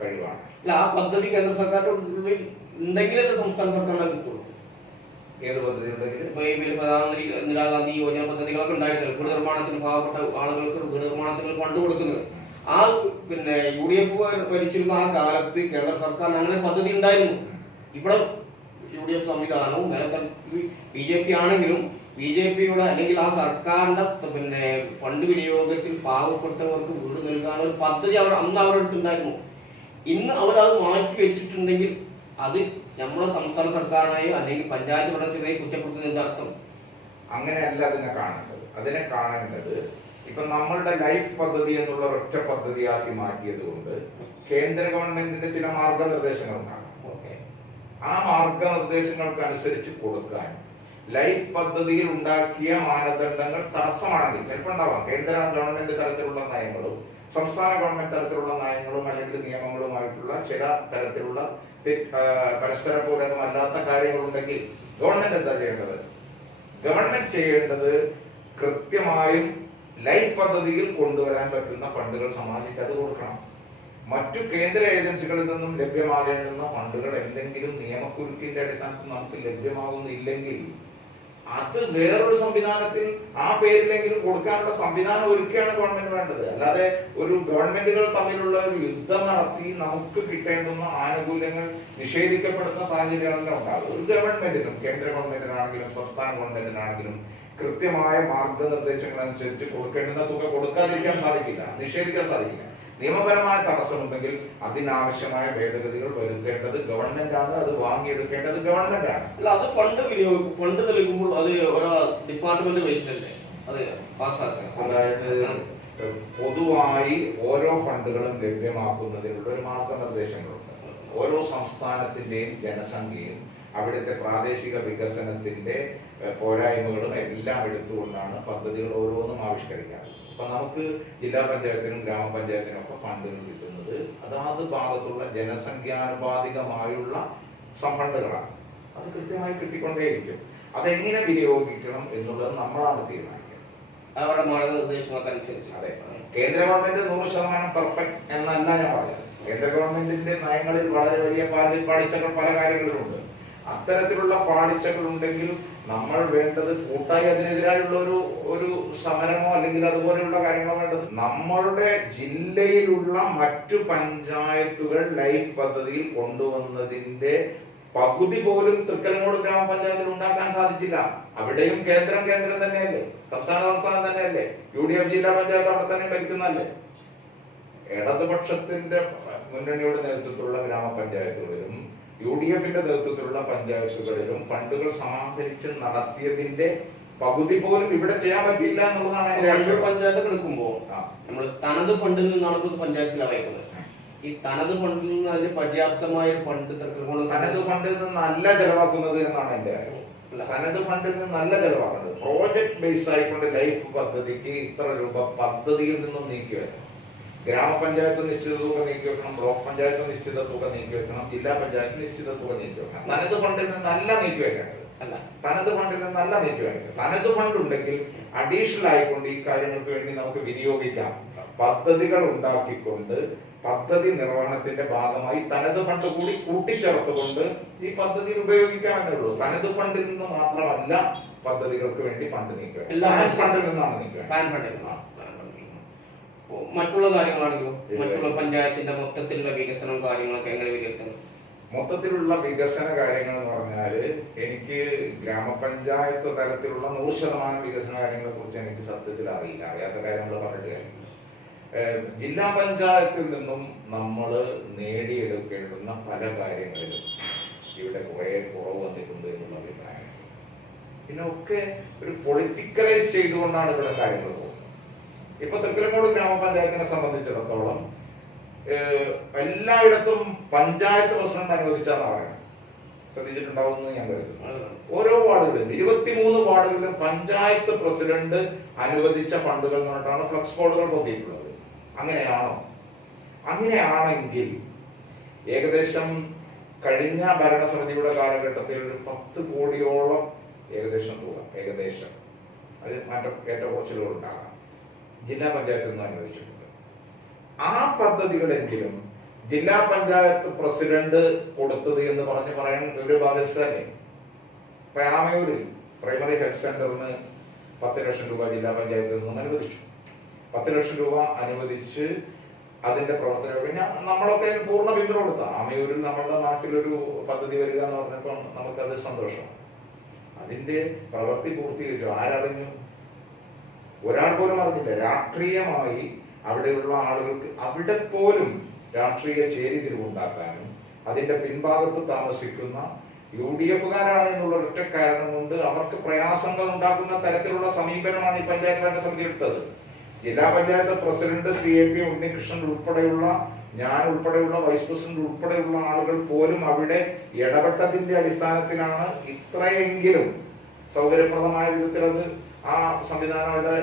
കഴിവാണ്. അല്ല, ആ പദ്ധതി കേന്ദ്ര സർക്കാരിന്റെ ഉള്ളിൽ ഉണ്ടെങ്കിലല്ലേ സംസ്ഥാന സർക്കാരിനെ കിട്ടുള്ളൂ. ഏത് പദ്ധതി ഉണ്ടെങ്കിലും പ്രധാനമന്ത്രി ഇന്ദിരാഗാന്ധി യോജന പദ്ധതികളൊക്കെ ഉണ്ടായിരുന്നു. വീട് നിർമ്മാണത്തിന് പാവപ്പെട്ട ആളുകൾക്ക് വീട് നിർമ്മാണത്തിന് ഫണ്ട് കൊടുക്കുന്നത്. ആ UDF ഭരിച്ചിരുന്ന ആ കാലത്ത് കേന്ദ്ര സർക്കാരിന് അങ്ങനെ പദ്ധതി ഉണ്ടായിരുന്നു. ഇവിടെ UDF സംവിധാനവും നിലനിർത്തി BJP ആണെങ്കിലും BJPയുടെ അല്ലെങ്കിൽ ആ സർക്കാരിന്റെ ഫണ്ട് വിനിയോഗത്തിൽ പാവപ്പെട്ടവർക്ക് വീട് നൽകാൻ ഒരു പദ്ധതി അന്ന് അവരുടെ അടുത്തുണ്ടായിരുന്നു. ഇന്ന് അവരത് മാറ്റി വെച്ചിട്ടുണ്ടെങ്കിൽ അത് നമ്മുടെ സംസ്ഥാന സർക്കാരിനെയോ അല്ലെങ്കിൽ പഞ്ചായത്ത് ഭരണസമിതിയെ കുറ്റപ്പെടുത്തുന്നതിന്റെ അർത്ഥം അങ്ങനെയല്ല അതിനെ കാണേണ്ടത്. അതിനെ കാണേണ്ടത് ഇപ്പൊ നമ്മളുടെ ലൈഫ് പദ്ധതി എന്നുള്ള ഒറ്റ പദ്ധതിയാക്കി മാറ്റിയത് കൊണ്ട് കേന്ദ്ര ഗവൺമെന്റിന്റെ ചില മാർഗനിർദ്ദേശങ്ങൾ ഉണ്ടാകും. ആ മാർഗനിർദ്ദേശങ്ങൾക്ക് അനുസരിച്ച് കൊടുക്കാൻ ലൈഫ് പദ്ധതിയിൽ ഉണ്ടാക്കിയ മാനദണ്ഡങ്ങൾ തടസ്സമാണെങ്കിൽ ചിലപ്പോൾ ഉണ്ടാവാം. കേന്ദ്ര ഗവൺമെന്റ് തലത്തിലുള്ള നയങ്ങളും സംസ്ഥാന ഗവൺമെന്റ് തരത്തിലുള്ള നയങ്ങളും അല്ലെങ്കിൽ നിയമങ്ങളുമായിട്ടുള്ള ചില തരത്തിലുള്ള പരസ്പര പൂരകമല്ലാത്ത കാര്യങ്ങളുണ്ടെങ്കിൽ ഗവൺമെന്റ് എന്താ ചെയ്യേണ്ടത്? ഗവൺമെന്റ് ചെയ്യേണ്ടത് കൃത്യമായും ലൈഫ് പദ്ധതിയിൽ കൊണ്ടുവരാൻ പറ്റുന്ന ഫണ്ടുകൾ സമാഹരിച്ച് അത് കൊടുക്കണം. മറ്റു കേന്ദ്ര ഏജൻസികളിൽ നിന്നും ലഭ്യമാകേണ്ടുന്ന ഫണ്ടുകൾ എന്തെങ്കിലും നിയമക്കുരുക്കിന്റെ അടിസ്ഥാനത്തിൽ നമുക്ക് ലഭ്യമാകുന്നില്ലെങ്കിൽ അത് വേറൊരു സംവിധാനത്തിൽ ആ പേരിലെങ്കിലും കൊടുക്കാനുള്ള സംവിധാനം ഒരുക്കുകയാണ് ഗവൺമെന്റ് വേണ്ടത്. അല്ലാതെ ഒരു ഗവൺമെന്റുകൾ തമ്മിലുള്ള ഒരു യുദ്ധം നടത്തി നമുക്ക് കിട്ടേണ്ടുന്ന ആനുകൂല്യങ്ങൾ നിഷേധിക്കപ്പെടുന്ന സാഹചര്യങ്ങളൊക്കെ ഉണ്ടാകും. ഒരു ഗവൺമെന്റിനും കേന്ദ്ര ഗവൺമെന്റിനാണെങ്കിലും സംസ്ഥാന ഗവൺമെന്റിനാണെങ്കിലും കൃത്യമായ മാർഗനിർദ്ദേശങ്ങൾ അനുസരിച്ച് കൊടുക്കേണ്ടുന്ന തുക കൊടുക്കാതിരിക്കാൻ സാധിക്കില്ല, നിഷേധിക്കാൻ സാധിക്കില്ല. നിയമപരമായ തടസ്സമുണ്ടെങ്കിൽ അതിനാവശ്യമായ ഭേദഗതികൾ വരുത്തേണ്ടത് ഗവൺമെന്റാണ്, അത് വാങ്ങിയെടുക്കേണ്ടത് ഗവൺമെന്റാണ്. അല്ല, അത് ഫണ്ട് നൽകുമ്പോൾ അത് ഓരോ ഡിപ്പാർട്ട്മെന്റ് ബേസിലല്ലേ അത് പാസ്സാക്കുക. അതായത് പൊതുവായി ഓരോ ഫണ്ടുകളും ലഭ്യമാക്കുന്നതിനുള്ള ഒരു മാർഗനിർദ്ദേശങ്ങളുണ്ട്. ഓരോ സംസ്ഥാനത്തിന്റെയും ജനസംഖ്യയും അവിടുത്തെ പ്രാദേശിക വികസനത്തിന്റെ പോരായ്മകളും എല്ലാം എടുത്തുകൊണ്ടാണ് പദ്ധതികൾ ഓരോന്നും ആവിഷ്കരിക്കാറ്. അപ്പൊ നമുക്ക് ജില്ലാ പഞ്ചായത്തിനും ഗ്രാമപഞ്ചായത്തിനും ഒക്കെ ഫണ്ടുകൾ കിട്ടുന്നത് അതാത് ഭാഗത്തുള്ള ജനസംഖ്യാനുപാതികമായുള്ള ഫണ്ടുകളാണ്. അത് കൃത്യമായി കിട്ടിക്കൊണ്ടേയിരിക്കും. അതെങ്ങനെ വിനിയോഗിക്കണം എന്നുള്ളത് നമ്മളാണ് തീരുമാനിക്കുന്നത്, അവരുടെ മാർഗനിർദ്ദേശങ്ങൾക്കനുസരിച്ച്. അതെ, കേന്ദ്ര ഗവൺമെന്റ് 100% പെർഫെക്റ്റ് എന്നല്ല ഞാൻ പറഞ്ഞത്. കേന്ദ്ര ഗവൺമെന്റിന്റെ നയങ്ങളിൽ വളരെ വലിയ പാളിച്ചകൾ പല കാര്യങ്ങളിലുണ്ട്. അത്തരത്തിലുള്ള പാളിച്ചകൾ ഉണ്ടെങ്കിൽ നമ്മൾ വേണ്ടത് കൂട്ടായി അതിനെതിരായുള്ള ഒരു സമരമോ അല്ലെങ്കിൽ അതുപോലെയുള്ള കാര്യങ്ങളോ വേണ്ടത്. നമ്മളുടെ ജില്ലയിലുള്ള മറ്റു പഞ്ചായത്തുകൾ ലൈഫ് പദ്ധതിയിൽ കൊണ്ടുവന്നതിന്റെ പകുതി പോലും തൃക്കലങ്ങോട് ഗ്രാമപഞ്ചായത്തിൽ ഉണ്ടാക്കാൻ സാധിച്ചില്ല. അവിടെയും കേന്ദ്രം തന്നെയല്ലേ, സംസ്ഥാനം തന്നെയല്ലേ, UDF ജില്ലാ പഞ്ചായത്ത് അവിടെ തന്നെ ഭരിക്കുന്നതല്ലേ. ഇടതുപക്ഷത്തിന്റെ മുന്നണിയുടെ നേതൃത്വത്തിലുള്ള ഗ്രാമപഞ്ചായത്തുകളിലും UDFന്റെ നേതൃത്വത്തിലുള്ള പഞ്ചായത്തുകളിലും ഫണ്ടുകൾ സമാഹരിച്ച് നടത്തിയതിന്റെ പകുതി പോലും ഇവിടെ ചെയ്യാൻ പറ്റില്ല എന്നുള്ളതാണ്. പഞ്ചായത്ത് എടുക്കുമ്പോ നമ്മൾ തനത് ഫണ്ടിൽ നിന്നാണ് പഞ്ചായത്തിൽ വയ്ക്കുന്നത്. ഈ തനത് ഫണ്ടിൽ നിന്ന് അതിന് പര്യാപ്തമായ ഫണ്ട് തനത് ഫണ്ടിൽ നിന്നല്ല ചെലവാക്കുന്നത് എന്നാണ് എന്റെ കാര്യം. തനത് ഫണ്ടിൽ നിന്നല്ല ചെലവാക്കുന്നത്. പ്രോജക്ട് ബേസ് ആയിക്കൊണ്ട് ലൈഫ് പദ്ധതിക്ക് ഇത്ര രൂപ പദ്ധതിയിൽ നിന്നും നീക്കി വെക്കണം. ഗ്രാമപഞ്ചായത്ത് നിശ്ചിത തുക നീക്കി വെക്കണം, ബ്ലോക്ക് പഞ്ചായത്ത് നിശ്ചിത തുക നീക്കി വെക്കണം, ജില്ലാ പഞ്ചായത്ത് നിശ്ചിത തുക നീക്കി വെക്കണം. തനത് ഫണ്ടിൽ നിന്നല്ല നീക്കി വെക്കേണ്ടത്. തനത് ഫണ്ടിൽ നിന്നല്ല നീക്കി വെക്കേണ്ടത്. തനത് ഫണ്ട് ഉണ്ടെങ്കിൽ അഡീഷണൽ ആയിക്കൊണ്ട് ഈ കാര്യങ്ങൾക്ക് വേണ്ടി നമുക്ക് വിനിയോഗിക്കാം. പദ്ധതികൾ ഉണ്ടാക്കിക്കൊണ്ട് പദ്ധതി നിർവഹണത്തിന്റെ ഭാഗമായി തനത് ഫണ്ട് കൂടി കൂട്ടിച്ചേർത്തുകൊണ്ട് ഈ പദ്ധതിയിൽ ഉപയോഗിക്കാമെന്നേ ഉള്ളൂ. തനത് ഫണ്ടിൽ നിന്ന് മാത്രമല്ല പദ്ധതികൾക്ക് വേണ്ടി ഫണ്ട് നീക്കുക, ഫണ്ടിൽ നിന്നാണ് നീക്കുക. മറ്റുള്ള കാര്യങ്ങളാണെങ്കിലും മറ്റുള്ള പഞ്ചായത്തിന്റെ മൊത്തത്തിലുള്ള വികസനം കാര്യങ്ങളൊക്കെ എങ്ങനെ വിലയിരുത്തണം? മൊത്തത്തിലുള്ള വികസന കാര്യങ്ങൾ എന്ന് പറഞ്ഞാല് എനിക്ക് ഗ്രാമപഞ്ചായത്ത് തലത്തിലുള്ള 100% വികസന കാര്യങ്ങളെ കുറിച്ച് എനിക്ക് സത്യത്തിൽ അറിയില്ല. അറിയാത്ത കാര്യങ്ങൾ പറഞ്ഞിട്ട് കാര്യമില്ല. ജില്ലാ പഞ്ചായത്തിൽ നിന്നും നമ്മൾ നേടിയെടുക്കേണ്ടുന്ന പല കാര്യങ്ങളിലും ഇവിടെ കുറെ കുറവ് വന്നിട്ടുണ്ട് എന്നുള്ള അഭിപ്രായം. പിന്നെ ഒക്കെ ഒരു പൊളിറ്റിക്കലൈസ് ചെയ്തുകൊണ്ടാണ് ഇവിടെ കാര്യങ്ങൾ പോകുന്നത്. ഇപ്പൊ തൃക്കലങ്ങോട് ഗ്രാമപഞ്ചായത്തിനെ സംബന്ധിച്ചിടത്തോളം എല്ലായിടത്തും പഞ്ചായത്ത് പ്രസിഡന്റ് അനുവദിച്ചാന്ന് പറയുന്നത് ശ്രദ്ധിച്ചിട്ടുണ്ടാവുമെന്ന് ഞാൻ കരുതുന്നു. ഓരോ വാർഡുകളിലും 23 വാർഡുകളിലും പഞ്ചായത്ത് പ്രസിഡന്റ് അനുവദിച്ച ഫണ്ടുകൾ എന്ന് പറഞ്ഞിട്ടാണ് ഫ്ലക്സ് ബോർഡുകൾ പൊതിയിട്ടുള്ളത്. അങ്ങനെയാണോ? അങ്ങനെയാണെങ്കിൽ ഏകദേശം കഴിഞ്ഞ ഭരണസമിതിയുടെ കാലഘട്ടത്തിൽ ഒരു 10 കോടിയോളം ഏകദേശം തുക, ഏകദേശം അത് ഏറ്റക്കുറച്ചിലുകൾ ഉണ്ടാകാം, ജില്ലാ പഞ്ചായത്തിൽ നിന്ന് അനുവദിച്ചിട്ടുണ്ട്. ആ പദ്ധതികളെങ്കിലും ജില്ലാ പഞ്ചായത്ത് പ്രസിഡന്റ് കൊടുത്തത് എന്ന് പറയാൻ ഒരു ബാധ്യസ്ഥല്ലേ. ആമയൂരിൽ പ്രൈമറി ഹെൽത്ത് സെന്ററിന് 10 ലക്ഷം രൂപ ജില്ലാ പഞ്ചായത്തിൽ നിന്നും അനുവദിച്ചു. 10 ലക്ഷം രൂപ അനുവദിച്ച് അതിന്റെ പ്രവർത്തനം നമ്മളൊക്കെ പൂർണ്ണ പിന്തുണ കൊടുത്ത. ആമയൂരിൽ നമ്മളുടെ നാട്ടിലൊരു പദ്ധതി വരിക എന്ന് പറഞ്ഞപ്പോൾ നമുക്കത് സന്തോഷം. അതിന്റെ പ്രവൃത്തി പൂർത്തീകരിച്ചു. ആരറിഞ്ഞു? ഒരാൾ പോലും അറിഞ്ഞില്ല. രാഷ്ട്രീയമായി അവിടെയുള്ള ആളുകൾക്ക് അവിടെ പോലും രാഷ്ട്രീയ ചേരിതിരിവുണ്ടാക്കാനും അതിന്റെ പിൻഭാഗത്ത് താമസിക്കുന്ന UDF-കാരാണ് എന്നുള്ള ഒറ്റ കാരണം കൊണ്ട് അവർക്ക് പ്രയാസങ്ങൾ ഉണ്ടാക്കുന്ന തരത്തിലുള്ള സമീപനമാണ് ഈ പഞ്ചായത്ത് ഭരണസമിതി എടുത്തത്. ജില്ലാ പഞ്ചായത്ത് പ്രസിഡന്റ് ശ്രീ AP ഉണ്ണികൃഷ്ണൻ ഉൾപ്പെടെയുള്ള, ഞാൻ ഉൾപ്പെടെയുള്ള, വൈസ് പ്രസിഡന്റ് ഉൾപ്പെടെയുള്ള ആളുകൾ പോലും അവിടെ ഇടപെട്ടതിന്റെ അടിസ്ഥാനത്തിലാണ് ഇത്രയെങ്കിലും സൗകര്യപ്രദമായ വിധത്തിൽ അത് ആ സംവിധാനം അവിടെ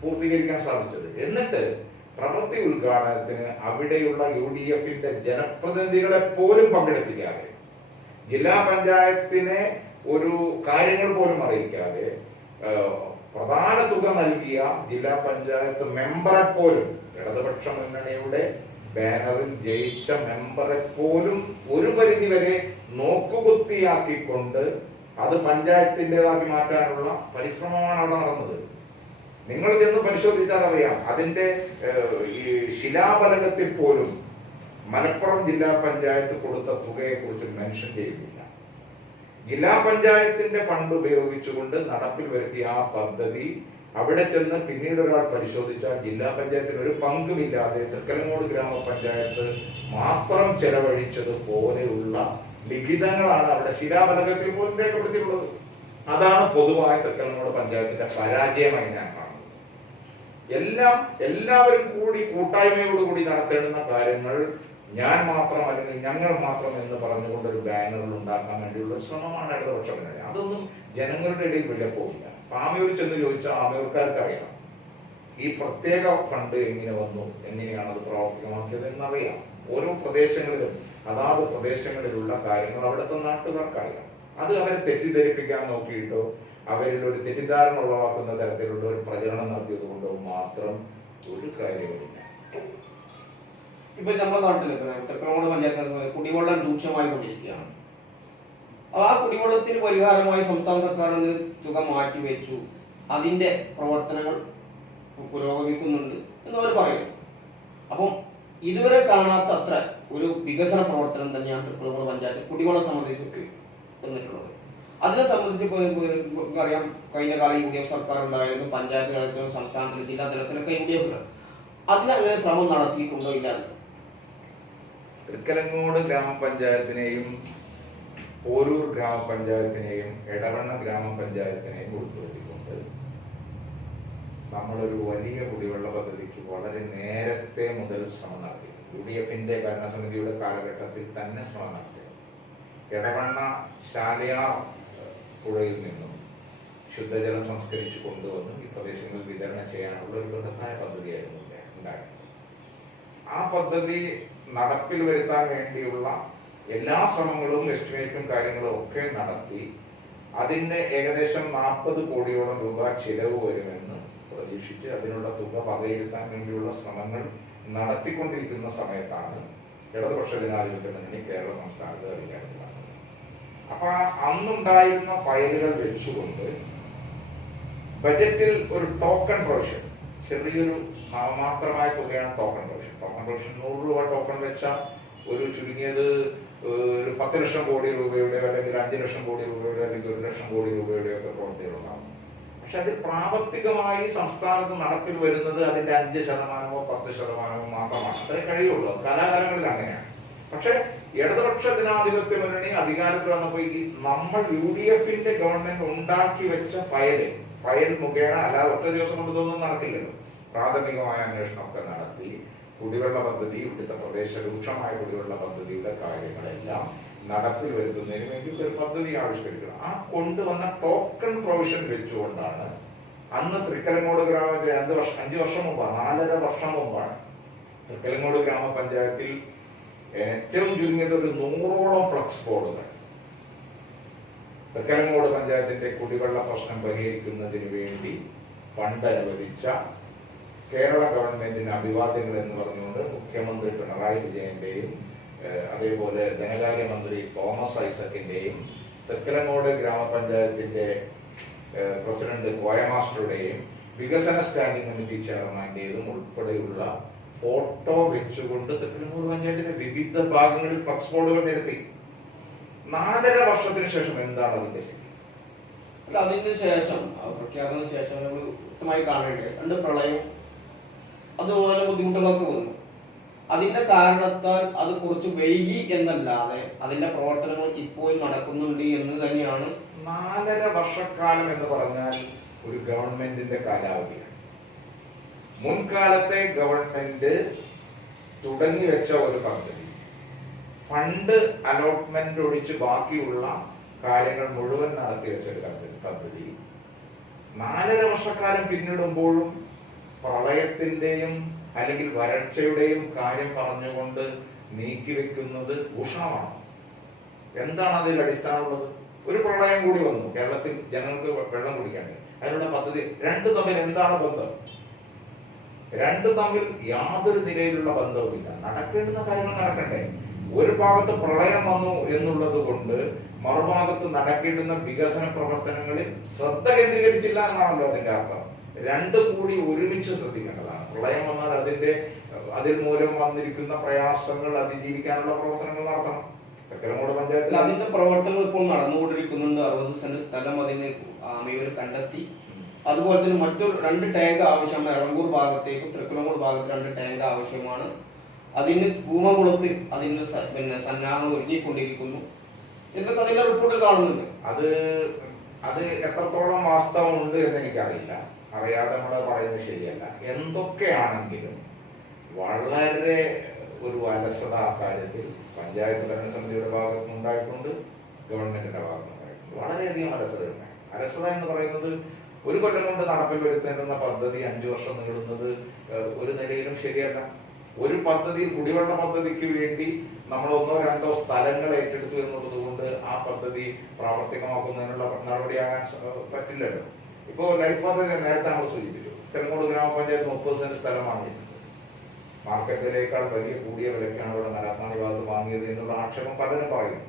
പൂർത്തീകരിക്കാൻ സാധിച്ചത്. എന്നിട്ട് പ്രവൃത്തി ഉദ്ഘാടനത്തിന് അവിടെയുള്ള UDF-ന്റെ ജനപ്രതിനിധികളെ പോലും പങ്കെടുപ്പിക്കാതെ, ജില്ലാ പഞ്ചായത്തിനെ ഒരു കാര്യങ്ങൾ പോലും അറിയിക്കാതെ, പ്രധാന തുക നൽകിയ ജില്ലാ പഞ്ചായത്ത് മെമ്പറെ പോലും, ഇടതുപക്ഷ മുന്നണിയുടെ ബാനറിൽ ജയിച്ച മെമ്പറെ പോലും ഒരു പരിധി വരെ നോക്കുകുത്തിയാക്കിക്കൊണ്ട് അത് പഞ്ചായത്തിൻ്റെതാക്കി മാറ്റാനുള്ള പരിശ്രമമാണ് അവിടെ നടന്നത്. നിങ്ങൾ ചെന്ന് പരിശോധിച്ചാൽ അറിയാം. അതിന്റെ ഈ ശിലാഫലകത്തിൽ പോലും മലപ്പുറം ജില്ലാ പഞ്ചായത്ത് കൊടുത്ത തുകയെ കുറിച്ച് മെൻഷൻ ചെയ്യുന്നില്ല. ജില്ലാ പഞ്ചായത്തിന്റെ ഫണ്ട് ഉപയോഗിച്ചുകൊണ്ട് നടപ്പിൽ വരുത്തിയ ആ പദ്ധതി അവിടെ ചെന്ന് പിന്നീട് ഒരാൾ പരിശോധിച്ചാൽ ജില്ലാ പഞ്ചായത്തിന് ഒരു പങ്കുമില്ലാതെ തൃക്കലങ്ങോട് ഗ്രാമപഞ്ചായത്ത് മാത്രം ചെലവഴിച്ചത് പോലെയുള്ള ലിഖിതങ്ങളാണ് അവിടെ ശിലാഫലകത്തിൽ പോലും രേഖപ്പെടുത്തിയിട്ടുള്ളത്. അതാണ് പൊതുവായ തൃക്കലങ്ങോട് പഞ്ചായത്തിന്റെ പരാജയമായി ഞാൻ കാണുന്നത്. എല്ലാവരും കൂടി കൂട്ടായ്മയോടുകൂടി നടത്തേണ്ടുന്ന കാര്യങ്ങൾ ഞാൻ മാത്രം അല്ലെങ്കിൽ ഞങ്ങൾ മാത്രം എന്ന് പറഞ്ഞുകൊണ്ട് ഒരു ബാനറുകൾ ഉണ്ടാക്കാൻ വേണ്ടിയുള്ള ശ്രമമാണ് ഇടതുപക്ഷ മുന്നണി. അതൊന്നും ജനങ്ങളുടെ ഇടയിൽ വലിയ പോകില്ല. ആമയൂർ ചെന്ന് ചോദിച്ചാൽ ആമയൂർക്കാർക്ക് അറിയാം ഈ പ്രത്യേക ഫണ്ട് എങ്ങനെ വന്നു, എങ്ങനെയാണ് അത് പ്രാവർത്തികമാക്കിയത് എന്നറിയാം. ഓരോ പ്രദേശങ്ങളിലും അതാത് പ്രദേശങ്ങളിലുള്ള കാര്യങ്ങൾ അവിടുത്തെ നാട്ടുകാർക്ക് അറിയാം. അത് അവരെ തെറ്റിദ്ധരിപ്പിക്കാൻ നോക്കിയിട്ടോ അവരിൽ ഒരു തെറ്റിദ്ധാരണ ഉളവാക്കുന്ന തരത്തിലുള്ള ഒരു പ്രചരണം നടത്തിയത് കൊണ്ടോ മാത്രം ഒരു കാര്യവുമില്ല. ഇപ്പൊ നമ്മുടെ നാട്ടില് തൃക്കലങ്ങോട് പഞ്ചായത്ത് കുടിവെള്ളം രൂക്ഷമായി കൊണ്ടിരിക്കുകയാണ്. ആ കുടിവെള്ളത്തിന് പരിഹാരമായി സംസ്ഥാന സർക്കാരിന് തുക മാറ്റിവെച്ചു, അതിന്റെ പ്രവർത്തനങ്ങൾ പുരോഗമിക്കുന്നുണ്ട് എന്നവർ പറയും. അപ്പം ഇതുവരെ കാണാത്ത അത്ര ഒരു വികസന പ്രവർത്തനം തന്നെയാണ് തൃക്കലങ്ങോട് പഞ്ചായത്ത് കുടിവെള്ളം സംബന്ധിച്ച് വന്നിട്ടുള്ളത്. അതിനെ സംബന്ധിച്ച് അറിയാം, കഴിഞ്ഞ കാലം UDF സർക്കാർ ഉണ്ടായിരുന്നു. പഞ്ചായത്ത് തലത്തിലും സംസ്ഥാനത്തിലും ജില്ലാ തലത്തിലൊക്കെ UDF അതിനങ്ങനെ ശ്രമം നടത്തിയിട്ടുണ്ടോ ഇല്ല? തൃക്കലങ്ങോട് ഗ്രാമപഞ്ചായത്തിനെയും പോരൂർ ഗ്രാമപഞ്ചായത്തിനെയും എടവണ്ണ ഗ്രാമപഞ്ചായത്തിനെയും ഉൾപ്പെടുത്തിക്കൊണ്ട് നമ്മളൊരു വലിയ കുടിവെള്ള പദ്ധതിക്ക് വളരെ നേരത്തെ മുതൽ ശ്രമം നടത്തി. UDF-ന്റെ ഭരണസമിതിയുടെ കാലഘട്ടത്തിൽ തന്നെ ശ്രമം നടത്തി. എടവണ്ണ ശാലയാർ പുഴയിൽ നിന്നും ശുദ്ധജലം സംസ്കരിച്ചു കൊണ്ടുവന്ന് ഈ പ്രദേശങ്ങളിൽ വിതരണം ചെയ്യാനുള്ള ഒരു ബൃഹത്തായ പദ്ധതിയായിരുന്നു ഉണ്ടായിരുന്നത്. ആ പദ്ധതി നടപ്പിൽ വരുത്താൻ വേണ്ടിയുള്ള എല്ലാ ശ്രമങ്ങളും എസ്റ്റിമേറ്റും കാര്യങ്ങളും ഒക്കെ നടത്തി അതിന്റെ ഏകദേശം 40 കോടിയോളം രൂപ ചിലവ് വരുമെന്ന് പ്രതീക്ഷിച്ച് അതിനുള്ള തുക വകയിരുത്താൻ വേണ്ടിയുള്ള ശ്രമങ്ങൾ നടത്തിക്കൊണ്ടിരിക്കുന്ന സമയത്താണ് ഇടതുപക്ഷ ജനാധിപത്യ മുന്നണി കേരള സംസ്ഥാനത്ത് അധികാരത്തിൽ വന്നത്. അപ്പൊ അന്നുണ്ടായിരുന്ന ഫയലുകൾ വെച്ചുകൊണ്ട് ബജറ്റിൽ ഒരു ടോക്കൺ പ്രൊവിഷൻ, ചെറിയൊരു നാമമാത്രമായ തുകയാണ് ടോക്കൺ പ്രൊവിഷൻ. 100 രൂപ ടോക്കൺ വെച്ചാൽ ഒരു ചുരുങ്ങിയത് ഒരു 10 ലക്ഷം കോടി രൂപയുടെ അല്ലെങ്കിൽ 5 ലക്ഷം കോടി രൂപയുടെ അല്ലെങ്കിൽ 1 ലക്ഷം കോടി രൂപയുടെ ഒക്കെ പ്രവൃത്തികളുണ്ടാവും. പക്ഷെ അത് പ്രാവർത്തികമായി സംസ്ഥാനത്ത് നടപ്പിൽ വരുന്നത് അതിന്റെ 5%, 10% മാത്രമാണ്. അത്രേ കഴിയുള്ളൂ. കലാകാലങ്ങളിൽ അങ്ങനെയാണ്. പക്ഷെ ഇടതുപക്ഷ ജനാധിപത്യ മുന്നണി അധികാരത്തിൽ വന്നപ്പോൾ നമ്മൾ UDF-ന്റെ ഗവൺമെന്റ് ഉണ്ടാക്കി വെച്ച ഫയൽ മുഖേന, അല്ലാതെ ഒറ്റ ദിവസം കൊണ്ടൊന്നും നടക്കില്ലല്ലോ. പ്രാഥമികമായ അന്വേഷണമൊക്കെ നടത്തി കുടിവെള്ള പദ്ധതി, ഇവിടുത്തെ പ്രദേശ രൂക്ഷമായ കുടിവെള്ള പദ്ധതിയുടെ കാര്യങ്ങളെല്ലാം നടപ്പിൽ വരുത്തുന്നതിന് വേണ്ടി ഒരു പദ്ധതി ആവിഷ്കരിക്കണം. ആ കൊണ്ടുവന്ന ടോക്കൺ പ്രൊവിഷൻ വെച്ചുകൊണ്ടാണ് അന്ന് തൃക്കലങ്ങോട് ഗ്രാമപഞ്ചായത്ത് 5 വർഷം മുമ്പാണ്, 4.5 വർഷം മുമ്പാണ് തൃക്കലങ്ങോട് ഗ്രാമപഞ്ചായത്തിൽ ഏറ്റവും ചുരുങ്ങിയത് ഒരു 100ഓളം ഫ്ലക്സ് ബോർഡുകൾ തൃക്കലങ്ങോട് പഞ്ചായത്തിന്റെ കുടിവെള്ള പ്രശ്നം പരിഹരിക്കുന്നതിന് വേണ്ടി ഫണ്ട് അനുവദിച്ച കേരള ഗവൺമെന്റിന് അഭിവാദ്യങ്ങൾ എന്ന് പറഞ്ഞുകൊണ്ട് മുഖ്യമന്ത്രി പിണറായി വിജയന്റെയും അതേപോലെ ധനകാര്യമന്ത്രി തോമസ് ഐസക്കിന്റെയും തൃക്കലങ്ങോട് ഗ്രാമപഞ്ചായത്തിന്റെ പ്രസിഡന്റ് കോയ മാസ്റ്ററുടെയും വികസന സ്റ്റാൻഡിംഗ് കമ്മിറ്റി ചെയർമാന്റേതും ഉൾപ്പെടെയുള്ള ഫോട്ടോ വെച്ചുകൊണ്ട് തൃക്കലങ്ങോട് പഞ്ചായത്തിന്റെ വിവിധ ഭാഗങ്ങളിൽ ഫ്ലക്സ് ബോർഡുകൾ നിരത്തി. 4.5 വർഷത്തിന് ശേഷം എന്താണ് അതിന്റെ സ്ഥിതി? അല്ല, അതിന് ശേഷം പ്രഖ്യാപനത്തിന് ശേഷം നമ്മൾ വ്യക്തമായി കാണേണ്ടത് 2 പ്രളയം അതുപോലെ ബുദ്ധിമുട്ടുകളൊക്കെ വന്നു. അതിന്റെ കാരണത്താൽ അത് കുറച്ച് വൈകി എന്നല്ലാതെ അതിന്റെ പ്രവർത്തനങ്ങൾ ഇപ്പോൾ നടക്കുന്നുണ്ട് എന്ന് തന്നെയാണ്. 4.5 വർഷക്കാലം എന്ന് പറഞ്ഞാൽ ഒരു ഗവൺമെന്റിന്റെ കാലാവധിയാണ്. മുൻകാലത്തെ ഗവൺമെന്റ് തുടങ്ങി വെച്ച ഒരു പദ്ധതി, ഫണ്ട് അലോട്ട്മെന്റ് ഒഴിച്ച് ബാക്കിയുള്ള കാര്യങ്ങൾ മുഴുവൻ നടത്തി വെച്ച ഒരു പദ്ധതി 4.5 വർഷക്കാലം പിന്നിടുമ്പോഴും പ്രളയത്തിന്റെയും അല്ലെങ്കിൽ വരൾച്ചയുടെയും കാര്യം പറഞ്ഞുകൊണ്ട് നീക്കിവെക്കുന്നത് ഭൂഷണമാണ്. എന്താണ് അതിൽ അടിസ്ഥാനമുള്ളത്? ഒരു പ്രളയം കൂടി വന്നു, കേരളത്തിൽ ജനങ്ങൾക്ക് വെള്ളം കുടിക്കാണ്ട്, അതിനുള്ള പദ്ധതി. രണ്ടു തമ്മിൽ എന്താണ് ബന്ധം? രണ്ടു തമ്മിൽ യാതൊരു നിലയിലുള്ള ബന്ധവുമില്ല. നടക്കേണ്ടുന്ന കാര്യങ്ങൾ നടക്കണ്ടേ? ഒരു ഭാഗത്ത് പ്രളയം വന്നു എന്നുള്ളത് കൊണ്ട് മറുഭാഗത്ത് നടക്കേണ്ടുന്ന വികസന പ്രവർത്തനങ്ങളിൽ ശ്രദ്ധ കേന്ദ്രീകരിച്ചില്ല എന്നാണല്ലോ അതിന്റെ അർത്ഥം. രണ്ടും കൂടി ഒരുമിച്ച് ശ്രദ്ധിക്കേണ്ടതാണ്. പ്രളയം വന്നാൽ അതിൽ മൂലം വന്നിരിക്കുന്ന പ്രയാസങ്ങൾ അതിജീവിക്കാനുള്ള പ്രവർത്തനങ്ങൾ നടത്തണം. തെക്കലങ്ങോട് പഞ്ചായത്തിൽ അതിന്റെ പ്രവർത്തനങ്ങൾ ഇപ്പോൾ നടന്നുകൊണ്ടിരിക്കുന്നുണ്ട്. 60 സെന്റ് സ്ഥലം അതിന് ആമയൂർ കണ്ടെത്തി. അതുപോലെ തന്നെ മറ്റൊരു 2 ടാങ്ക് ആവശ്യമാണ്. എളങ്കൂർ ഭാഗത്തേക്കും തൃക്കലങ്ങോട് ഭാഗത്ത് 2 ടാങ്ക് ആവശ്യമാണ്. അതിന് ഭൂമകുളത്ത് അതിന്റെ സന്നാഹങ്ങൾ ഒരുങ്ങിക്കൊണ്ടിരിക്കുന്നു എന്നൊക്കെ അതിന്റെ റിപ്പോർട്ടിൽ കാണുന്നുണ്ട്. അത് എത്രത്തോളം വാസ്തവമുണ്ട് എന്ന് എനിക്കറിയില്ല. അറിയാതെ നമ്മൾ പറയുന്നത് ശരിയല്ല. എന്തൊക്കെയാണെങ്കിലും വളരെ ഒരു അലസത ആ കാര്യത്തിൽ പഞ്ചായത്ത് ഭരണസമിതിയുടെ ഭാഗത്ത് ഉണ്ടായിട്ടുണ്ട്, ഗവൺമെന്റിന്റെ ഭാഗത്ത് ഉണ്ടായിട്ടുണ്ട്. വളരെയധികം അലസതയുണ്ടായി. അലസത എന്ന് പറയുന്നത് ഒരു കൊല്ലം കൊണ്ട് നടപ്പിൽ വരുത്തേണ്ടുന്ന പദ്ധതി 5 വർഷം നീളുന്നത് ഒരു നിലയിലും ശരിയല്ല. ഒരു പദ്ധതി, കുടിവെള്ള പദ്ധതിക്ക് വേണ്ടി നമ്മൾ 1-2 സ്ഥലങ്ങൾ ഏറ്റെടുത്തു എന്നുള്ളത് കൊണ്ട് ആ പദ്ധതി പ്രാവർത്തികമാക്കുന്നതിനുള്ള നടപടിയാകാൻ പറ്റില്ലല്ലോ. ഇപ്പോ ലൈഫ് പദ്ധതി നേരത്തെ നമ്മൾ സൂചിപ്പിച്ചു. തെലങ്കോട് ഗ്രാമപഞ്ചായത്ത് 30 സെന്റ് സ്ഥലം വാങ്ങിയിട്ടുണ്ട്. മാർക്കറ്റിലേക്കാൾ വലിയ കൂടിയ വിലക്കാണ് ഇവിടെ മരാത്നാണി ഭാഗത്ത് വാങ്ങിയത് എന്നുള്ള ആക്ഷേപം പലരും പറയുന്നു.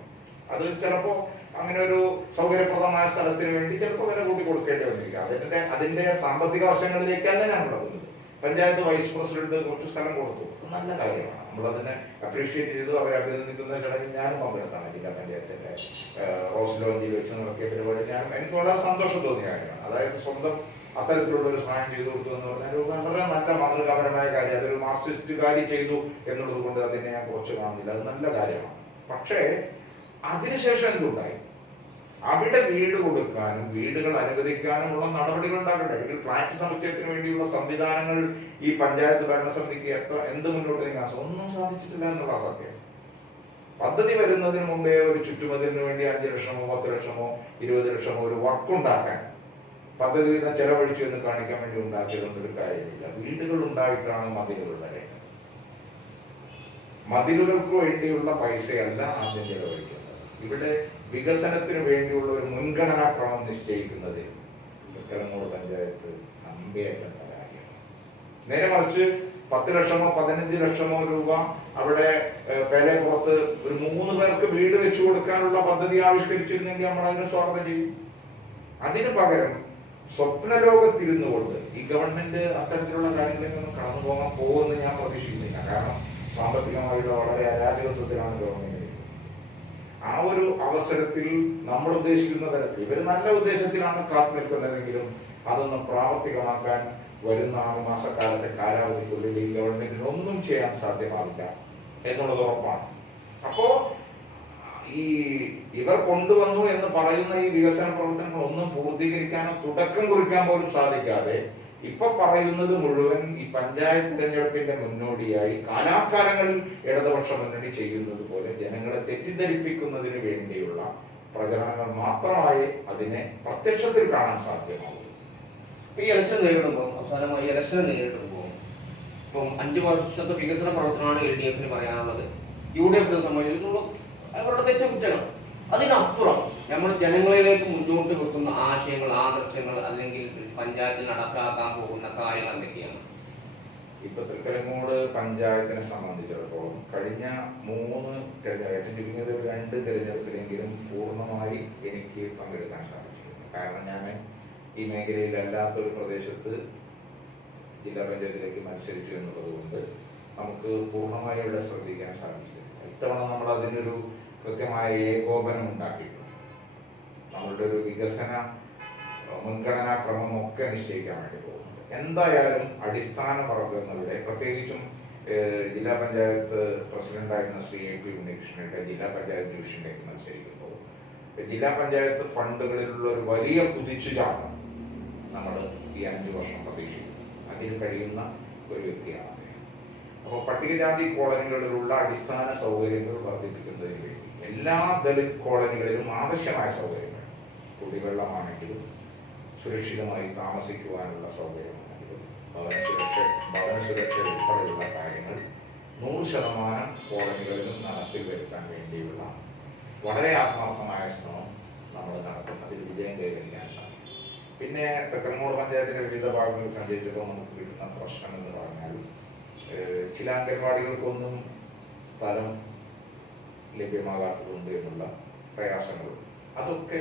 അത് ചിലപ്പോ അങ്ങനെ ഒരു സൗകര്യപ്രദമായ സ്ഥലത്തിന് വേണ്ടി ചിലപ്പോൾ വില കൂട്ടി കൊടുക്കേണ്ടി വന്നിരിക്കുക. അതിന്റെ സാമ്പത്തിക വശങ്ങളിലേക്കല്ല ഞാൻ പോകുന്നത്. പഞ്ചായത്ത് വൈസ് പ്രസിഡന്റ് കുറച്ച് സ്ഥലം കൊടുത്തു, നല്ല കാര്യമാണ്. നമ്മളതിനെ അപ്രീഷിയേറ്റ് ചെയ്തു. അവരെ അഭിനന്ദിക്കുന്ന ചടങ്ങിൽ ഞാനും പങ്കെടുത്താണ്. ജില്ലാ പഞ്ചായത്തിന്റെ റോസ് ലോഞ്ചിൽ വെച്ച് നടത്തിയ പരിപാടി എനിക്ക് വളരെ സന്തോഷം തോന്നിയ കാര്യമാണ്. അതായത് സ്വന്തം അത്തരത്തിലുള്ള ഒരു സഹായം ചെയ്തു കൊടുത്തു എന്ന് പറഞ്ഞാൽ വളരെ നല്ല മാതൃകാപരമായ കാര്യം. അതൊരു മാർക്സിസ്റ്റ് കാര്യം ചെയ്തു എന്നുള്ളത് കൊണ്ട് അതിനെ ഞാൻ കുറച്ച് കാണുന്നില്ല. അത് നല്ല കാര്യമാണ്. പക്ഷേ അതിനുശേഷം എന്തുണ്ടായി? അവിടെ വീട് കൊടുക്കാനും വീടുകൾ അനുവദിക്കാനുമുള്ള നടപടികൾ ഉണ്ടാകട്ടെ. അല്ലെങ്കിൽ ഫ്ലാറ്റ് സമുച്ചയത്തിന് വേണ്ടിയുള്ള സംവിധാനങ്ങൾ ഈ പഞ്ചായത്ത് ഭരണസമിതിക്ക് എന്ത് മുന്നോട്ട് നീങ്ങാൻ ഒന്നും സാധിച്ചിട്ടില്ല എന്നുള്ള സത്യം. പദ്ധതി വരുന്നതിന് മുമ്പേ ഒരു ചുറ്റുമതിലിന് വേണ്ടി 5 ലക്ഷമോ 10 ലക്ഷമോ 20 ലക്ഷമോ ഒരു വർക്കുണ്ടാക്കാൻ പദ്ധതി ചെലവഴിച്ചു എന്ന് കാണിക്കാൻ വേണ്ടി ഉണ്ടാക്കിയതൊന്നും ഒരു കാര്യമില്ല. വീടുകൾ ഉണ്ടായിട്ടാണ് മതിലുകൾ വരേണ്ടത്. മതിലുകൾക്ക് വേണ്ടിയുള്ള പൈസയല്ല ആദ്യം ചെലവഴിക്കുന്നത്. ഇവിടെ വികസനത്തിന് വേണ്ടിയുള്ള ഒരു മുൻഗണനാ ക്രമം നിശ്ചയിക്കുന്നത് തെലങ്കോട് പഞ്ചായത്ത് അമ്പേറ്റ കാര്യമാണ്. നേരെ മറിച്ച് 10 ലക്ഷമോ 15 ലക്ഷമോ രൂപ അവിടെ പേലപ്പുറത്ത് ഒരു 3 പേർക്ക് വീട് വെച്ചു കൊടുക്കാനുള്ള പദ്ധതി ആവിഷ്കരിച്ചിരുന്നെങ്കിൽ നമ്മൾ അതിനെ സ്വാഗതം ചെയ്യും. അതിനു പകരം സ്വപ്ന ലോകത്തിരുന്നു കൊണ്ട് ഈ ഗവൺമെന്റ് അത്തരത്തിലുള്ള കാര്യങ്ങളിലൊന്നും കടന്നു പോകാൻ പോകുമെന്ന് ഞാൻ പ്രതീക്ഷിക്കുന്നില്ല. കാരണം സാമ്പത്തികമായുള്ള വളരെ അരാജകത്വത്തിലാണ് ഗവൺമെന്റ്. ആ ഒരു അവസരത്തിൽ നമ്മൾ ഉദ്ദേശിക്കുന്ന തരത്തിൽ ഇവർ നല്ല ഉദ്ദേശത്തിലാണ് കാത്തു നിൽക്കുന്നതെങ്കിലും അതൊന്നും പ്രാവർത്തികമാക്കാൻ വരുന്ന 6 മാസക്കാലത്തെ കാലാവധിക്കുള്ളിൽ ഈ ഗവൺമെന്റിന് ഒന്നും ചെയ്യാൻ സാധ്യമാവില്ല എന്നുള്ളത് ഉറപ്പാണ്. അപ്പോ ഇവർ കൊണ്ടുവന്നു എന്ന് പറയുന്ന ഈ വികസന പ്രവർത്തനങ്ങൾ ഒന്നും പൂർത്തീകരിക്കാനോ തുടക്കം കുറിക്കാൻ പോലും സാധിക്കാതെ ഇപ്പൊ പറയുന്നത് മുഴുവൻ ഈ പഞ്ചായത്ത് തിരഞ്ഞെടുപ്പിന്റെ മുന്നോടിയായി കാലാകാലങ്ങളിൽ ഇടതുപക്ഷ മുന്നണി ചെയ്യുന്നത് പോലെ ജനങ്ങളെ തെറ്റിദ്ധരിപ്പിക്കുന്നതിന് വേണ്ടിയുള്ള പ്രചരണങ്ങൾ മാത്രമായി അതിനെ പ്രത്യക്ഷത്തിൽ കാണാൻ സാധ്യമാകും. ഈ ഇലക്ഷൻ നേരിടുമ്പോൾ അവസാനമായി ഇലക്ഷൻ നേരിടുമ്പോൾ ഇപ്പം 5 വർഷത്തെ വികസന പ്രവർത്തനമാണ് LDF പറയാനുള്ളത്. UDF സംബന്ധിച്ചിടത്തോളം അവരുടെ തെറ്റുകുറ്റങ്ങൾ. അതിനപ്പുറം നമ്മൾ ജനങ്ങളിലേക്ക് മുന്നോട്ട് വെക്കുന്ന ആശയങ്ങൾ, ആദർശങ്ങൾ അല്ലെങ്കിൽ പഞ്ചായത്തിൽ നടപ്പിലാക്കാൻ പോകുന്ന കാര്യങ്ങൾ എന്തൊക്കെയാണ്? ഇപ്പൊ തൃക്കലങ്ങോട് പഞ്ചായത്തിനെ സംബന്ധിച്ചിടത്തോളം കഴിഞ്ഞ 3 തെരഞ്ഞെടുപ്പ് 2 തെരഞ്ഞെടുപ്പിലെങ്കിലും പൂർണ്ണമായി എനിക്ക് പങ്കെടുക്കാൻ സാധിച്ചിരുന്നു. കാരണം ഞാൻ ഈ മേഖലയിലല്ലാത്ത ഒരു പ്രദേശത്ത് ജില്ലാ പഞ്ചായത്തിലേക്ക് മത്സരിച്ചു എന്നുള്ളത് കൊണ്ട് നമുക്ക് പൂർണ്ണമായി ഇവിടെ ശ്രദ്ധിക്കാൻ സാധിച്ചിരുന്നു. ഇത്തവണ നമ്മൾ അതിനൊരു കൃത്യമായ ഏകോപനം ഉണ്ടാക്കിയിട്ടുണ്ട്. നമ്മളുടെ ഒരു വികസന മുൻഗണനാ ക്രമം ഒക്കെ നിശ്ചയിക്കാൻ വേണ്ടി പോകുന്നുണ്ട്. എന്തായാലും അടിസ്ഥാന വർഗങ്ങളുടെ, പ്രത്യേകിച്ചും ജില്ലാ പഞ്ചായത്ത് പ്രസിഡന്റായിരുന്ന ശ്രീ എ പി ഉണ്ണികൃഷ്ണന്റെ ജില്ലാ പഞ്ചായത്ത് ഡിവിഷനിലേക്ക് മത്സരിക്കുമ്പോൾ ജില്ലാ പഞ്ചായത്ത് ഫണ്ടുകളിലുള്ള ഒരു വലിയ കുതിച്ചുചാട്ടം നമ്മൾ ഈ 5 വർഷം പ്രതീക്ഷിക്കുന്നു. അതിന് കഴിയുന്ന ഒരു വ്യക്തിയാണ് അദ്ദേഹം. അപ്പോൾ പട്ടികജാതി കോളനികളിലുള്ള അടിസ്ഥാന സൗകര്യങ്ങൾ വർദ്ധിപ്പിക്കുന്നതിന് വേണ്ടി എല്ലാ ദളിത് കോളനികളിലും ആവശ്യമായ സൗകര്യങ്ങൾ, കുടിവെള്ളമാണെങ്കിലും സുരക്ഷിതമായി താമസിക്കുവാനുള്ള സൗകര്യമാണെങ്കിലും ഭവന സുരക്ഷ ഉൾപ്പെടെയുള്ള കാര്യങ്ങൾ 100% കോളനികളിലും നടപ്പിൽ വരുത്താൻ വേണ്ടിയുള്ള വളരെ ആത്മാർത്ഥമായ ശ്രമം നമ്മൾ നടത്തുന്നതിൽ വിജയം കൈവരിക്കാൻ സാധിക്കും. പിന്നെ തെക്കനങ്ങോട് പഞ്ചായത്തിന്റെ വിവിധ ഭാഗങ്ങളിൽ സഞ്ചരിച്ചപ്പോൾ നമുക്ക് കിട്ടുന്ന പ്രശ്നം എന്ന് പറഞ്ഞാൽ ചില അംഗൻവാടികൾക്കൊന്നും സ്ഥലം ലഭ്യമാകാത്തതുണ്ട് എന്നുള്ള പ്രയാസങ്ങളുണ്ട്. അതൊക്കെ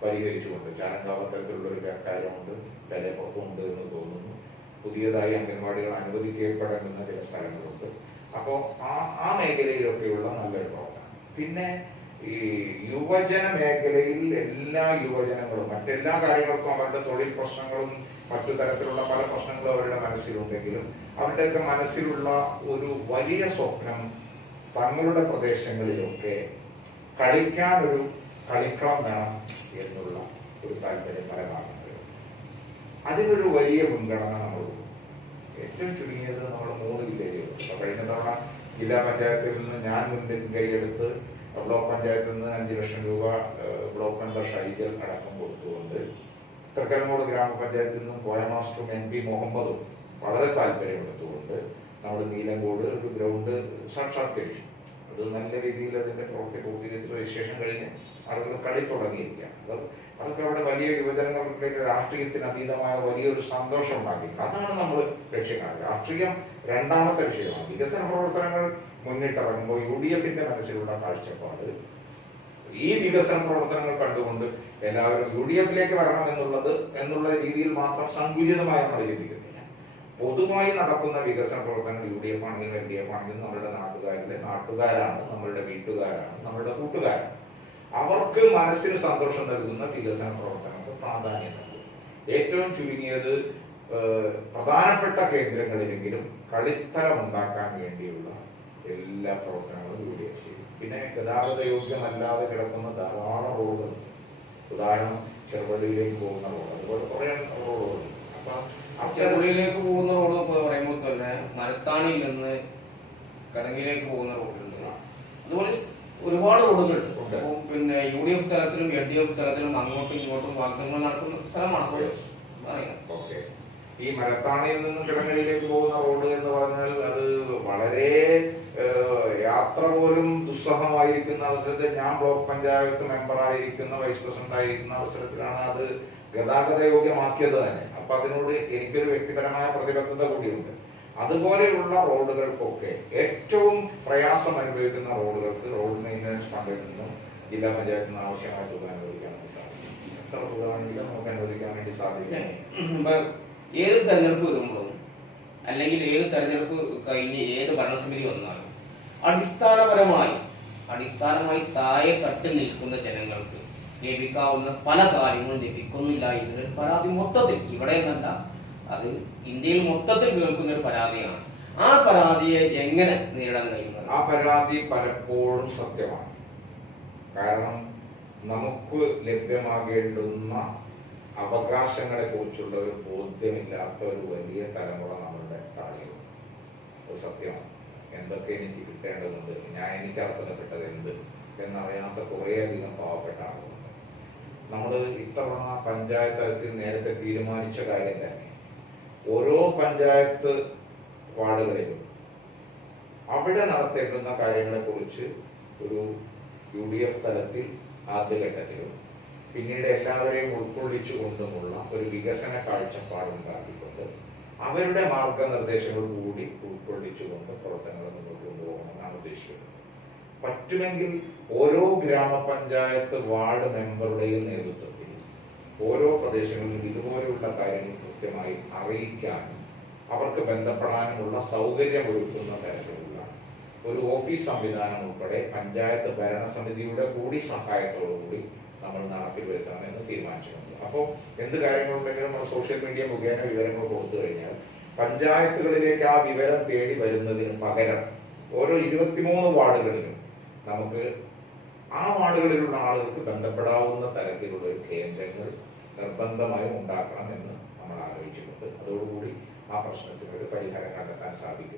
പരിഹരിച്ചുകൊണ്ട് ചാലങ്കാവ് അത്തരത്തിലുള്ള ഒരു കാര്യമുണ്ട്, വിലപ്പുറത്തുണ്ട് എന്ന് തോന്നുന്നു. പുതിയതായി അംഗൻവാടികൾ അനുവദിക്കപ്പെടേണ്ടുന്ന ചില സ്ഥലങ്ങളുണ്ട്. അപ്പോൾ ആ മേഖലയിലൊക്കെയുള്ള നല്ലൊരു പ്രവർത്തനം. പിന്നെ ഈ യുവജന മേഖലയിൽ എല്ലാ യുവജനങ്ങളും മറ്റെല്ലാ കാര്യങ്ങൾക്കും അവരുടെ തൊഴിൽ പ്രശ്നങ്ങളും മറ്റു തരത്തിലുള്ള പല പ്രശ്നങ്ങളും അവരുടെ മനസ്സിലുണ്ടെങ്കിലും അവരുടെയൊക്കെ മനസ്സിലുള്ള ഒരു വലിയ സ്വപ്നം തങ്ങളുടെ പ്രദേശങ്ങളിലൊക്കെ കളിക്കാൻ ഒരു കളിക്കളം വേണം എന്നുള്ള ഒരു താല്പര്യം പല ഭാഗങ്ങളിലും. അതിനൊരു വലിയ മുൻഗണന നമ്മൾ ഏറ്റവും ചുരുങ്ങിയത് നമ്മൾ 3 ജില്ലയിലുണ്ട്. കഴിഞ്ഞ തവണ ജില്ലാ പഞ്ചായത്തിൽ നിന്ന് ഞാൻ മുൻപിൽ കൈയെടുത്ത് ബ്ലോക്ക് പഞ്ചായത്തിൽ നിന്ന് 5 ലക്ഷം രൂപ ബ്ലോക്ക് മെമ്പർ ഷൈജൽ അടക്കം കൊടുത്തുകൊണ്ട് തൃക്കരങ്ങോട് ഗ്രാമപഞ്ചായത്തിൽ നിന്നും കോയമാസ്റ്ററും MP മുഹമ്മദും വളരെ താല്പര്യമെടുത്തുകൊണ്ട് നമ്മൾ നീലങ്കോട് ഒരു ഗ്രൗണ്ട് സാക്ഷാത്കരിച്ചു. അത് നല്ല രീതിയിൽ അതിന്റെ പ്രവൃത്തി പൂർത്തീകരിച്ച് രജിസ്ട്രേഷൻ കഴിഞ്ഞ് ആളുകൾ കളി തുടങ്ങിയിരിക്കുകയാണ്. അതൊക്കെ അവിടെ വലിയ യുവജനങ്ങളുടെ രാഷ്ട്രീയത്തിന് അതീതമായ വലിയൊരു സന്തോഷം ഉണ്ടാക്കി. അതാണ് നമ്മൾ ലക്ഷ്യം കാണുന്നത്. രാഷ്ട്രീയം രണ്ടാമത്തെ വിഷയമാണ്. വികസന പ്രവർത്തനങ്ങൾ മുന്നിട്ടിറങ്ങുമ്പോൾ UDFന്റെ മനസ്സിലുള്ള കാഴ്ചപ്പാട് ഈ വികസന പ്രവർത്തനങ്ങൾ കണ്ടുകൊണ്ട് എല്ലാവരും UDFിലേക്ക് വരണം എന്നുള്ള രീതിയിൽ മാത്രം സങ്കുചിതമായി നമ്മൾ ചിന്തിക്കുന്നില്ല. പൊതുവായി നടക്കുന്ന വികസന പ്രവർത്തനങ്ങൾ UDF ആണെങ്കിലും LDF ആണെങ്കിലും നമ്മളുടെ നാട്ടുകാരാണ്, നമ്മളുടെ വീട്ടുകാരാണ്, നമ്മളുടെ കൂട്ടുകാരാണ്. അവർക്ക് മനസ്സിന് സന്തോഷം നൽകുന്ന വികസന പ്രവർത്തനങ്ങൾക്ക് പ്രാധാന്യം നൽകും. ഏറ്റവും ചുരുങ്ങിയത് പ്രധാനപ്പെട്ട കേന്ദ്രങ്ങളിലെങ്കിലും കളിസ്ഥലം ഉണ്ടാക്കാൻ വേണ്ടിയുള്ള എല്ലാ പ്രവർത്തനങ്ങളും UDF ചെയ്യും. പിന്നെ ഗതാഗത യോഗ്യമല്ലാതെ കിടക്കുന്ന ധാരാളം റോഡുകളുണ്ട്. ഉദാഹരണം ചെറുപള്ളിയിലേക്ക് പോകുന്ന റോഡ്, അതുപോലെ കുറെ റോഡുകളുണ്ട്. അപ്പൊ ചെറുപള്ളിയിലേക്ക് പോകുന്ന റോഡ് പറയുമ്പോൾ തന്നെ മരത്താണിയിൽ നിന്ന് കടങ്ങിലേക്ക് പോകുന്ന റോഡുണ്ട്. അതുപോലെ ഒരുപാട് റോഡുകളുണ്ട്. പിന്നെ UDF തലത്തിലും LDF തലത്തിലും അങ്ങോട്ടും ഇങ്ങോട്ടും വാഗ്ദങ്ങൾ നടക്കുന്ന സ്ഥലമാണ്. ഈ മരത്താണിയിൽ നിന്നും കിടങ്ങലിലേക്ക് പോകുന്ന റോഡ് എന്ന് പറഞ്ഞാൽ അത് വളരെ യാത്ര പോലും ദുസ്സഹമായിരിക്കുന്ന അവസരത്തിൽ ഞാൻ ബ്ലോക്ക് പഞ്ചായത്ത് മെമ്പറായിരിക്കുന്ന വൈസ് പ്രസിഡന്റ് ആയിരിക്കുന്ന അവസരത്തിലാണ് അത് ഗതാഗത യോഗ്യമാക്കിയത് തന്നെ. അപ്പൊ അതിനോട് എനിക്കൊരു വ്യക്തിപരമായ പ്രതിബദ്ധത കൂടിയുണ്ട്. അതുപോലെയുള്ള റോഡുകൾക്കൊക്കെ ഏറ്റവും പ്രയാസം അനുഭവിക്കുന്ന റോഡുകൾക്ക് റോഡ് മെയിൻ്റനൻസ് ഫണ്ടിൽ നിന്നും ജില്ലാ പഞ്ചായത്തിൽ നിന്ന് ആവശ്യമായ തുക അനുവദിക്കാൻ വേണ്ടി സാധിക്കും. എത്ര തുക വേണമെങ്കിലും നമുക്ക് അനുവദിക്കാൻ വേണ്ടി സാധിക്കും. ഏത് തെരഞ്ഞെടുപ്പ് വരുമ്പോഴും അല്ലെങ്കിൽ ഏത് തെരഞ്ഞെടുപ്പ് കഴിഞ്ഞ് ഏത് ഭരണസമിതി വന്നാലും അടിസ്ഥാനമായി താഴെ തട്ടിൽ നിൽക്കുന്ന ജനങ്ങൾക്ക് ലഭിക്കാവുന്ന പല കാര്യങ്ങളും ലഭിക്കുന്നില്ല എന്നൊരു പരാതി മൊത്തത്തിൽ ഇവിടെ എന്നല്ല, അത് ഇന്ത്യയിൽ മൊത്തത്തിൽ കേൾക്കുന്ന ഒരു പരാതിയാണ്. ആ പരാതിയെ എങ്ങനെ നേരിടാൻ കഴിയുന്നത്? ആ പരാതി പലപ്പോഴും സത്യമാണ്. കാരണം നമുക്ക് ലഭ്യമാകേണ്ടുന്ന അവകാശങ്ങളെ കുറിച്ചുള്ള ഒരു ബോധ്യമില്ലാത്ത ഒരു വലിയ തലമുറ നമ്മളുടെ താഴെയുണ്ട്. അത് സത്യമാണ്. എന്തൊക്കെ എനിക്ക് കിട്ടേണ്ടതുണ്ട്, എനിക്ക് അർഹതപ്പെട്ടത് എന്ത് എന്നറിയാത്ത കുറേയധികം പാവപ്പെട്ട ആളുകളുണ്ട്. നമ്മൾ ഇത്തവണ പഞ്ചായത്ത് തലത്തിൽ നേരത്തെ തീരുമാനിച്ച കാര്യം തന്നെ ഓരോ പഞ്ചായത്ത് വാർഡുകളിലും അവിടെ നടത്തേണ്ടുന്ന കാര്യങ്ങളെ കുറിച്ച് ഒരു UDF തലത്തിൽ ആദ്യഘട്ടത്തിലും പിന്നീട് എല്ലാവരെയും ഉൾക്കൊള്ളിച്ചുകൊണ്ടുമുള്ള ഒരു വികസന കാഴ്ചപ്പാടുണ്ടാക്കിക്കൊണ്ട് അവരുടെ മാർഗനിർദ്ദേശങ്ങൾ കൂടി ഉൾക്കൊള്ളിച്ചുകൊണ്ട് പ്രവർത്തനങ്ങൾ മുന്നോട്ട് കൊണ്ടുപോകണമെന്നാണ് ഉദ്ദേശിക്കുന്നത്. പറ്റുമെങ്കിൽ ഓരോ ഗ്രാമപഞ്ചായത്ത് വാർഡ് മെമ്പറുടെയും നേതൃത്വത്തിൽ ഓരോ പ്രദേശങ്ങളിലും ഇതുപോലെയുള്ള കാര്യങ്ങൾ കൃത്യമായി അറിയിക്കാനും അവർക്ക് ബന്ധപ്പെടാനുമുള്ള സൗകര്യം ഒരുക്കുന്ന തരത്തിലുള്ള ഒരു ഓഫീസ് സംവിധാനം ഉൾപ്പെടെ പഞ്ചായത്ത് ഭരണസമിതിയുടെ കൂടി സഹായത്തോടുകൂടി നമ്മൾ നടത്തി വരുത്തണമെന്ന് തീരുമാനിച്ചിട്ടുണ്ട്. അപ്പോൾ എന്ത് കാര്യങ്ങളുണ്ടെങ്കിലും നമ്മൾ സോഷ്യൽ മീഡിയ മുഖേന വിവരങ്ങൾ കൊടുത്തു കഴിഞ്ഞാൽ പഞ്ചായത്തുകളിലേക്ക് ആ വിവരം തേടി വരുന്നതിന് പകരം ഓരോ 23 വാർഡുകളിലും നമുക്ക് ആ വാർഡുകളിലുള്ള ആളുകൾക്ക് ബന്ധപ്പെടാവുന്ന തരത്തിലുള്ള ഒരു കേന്ദ്രങ്ങൾ നിർബന്ധമായും ഉണ്ടാക്കണം എന്ന് നമ്മൾ ആലോചിച്ചിട്ടുണ്ട്. അതോടുകൂടി ആ പ്രശ്നത്തിന് ഒരു പരിഹാരം കണ്ടെത്താൻ സാധിക്കും.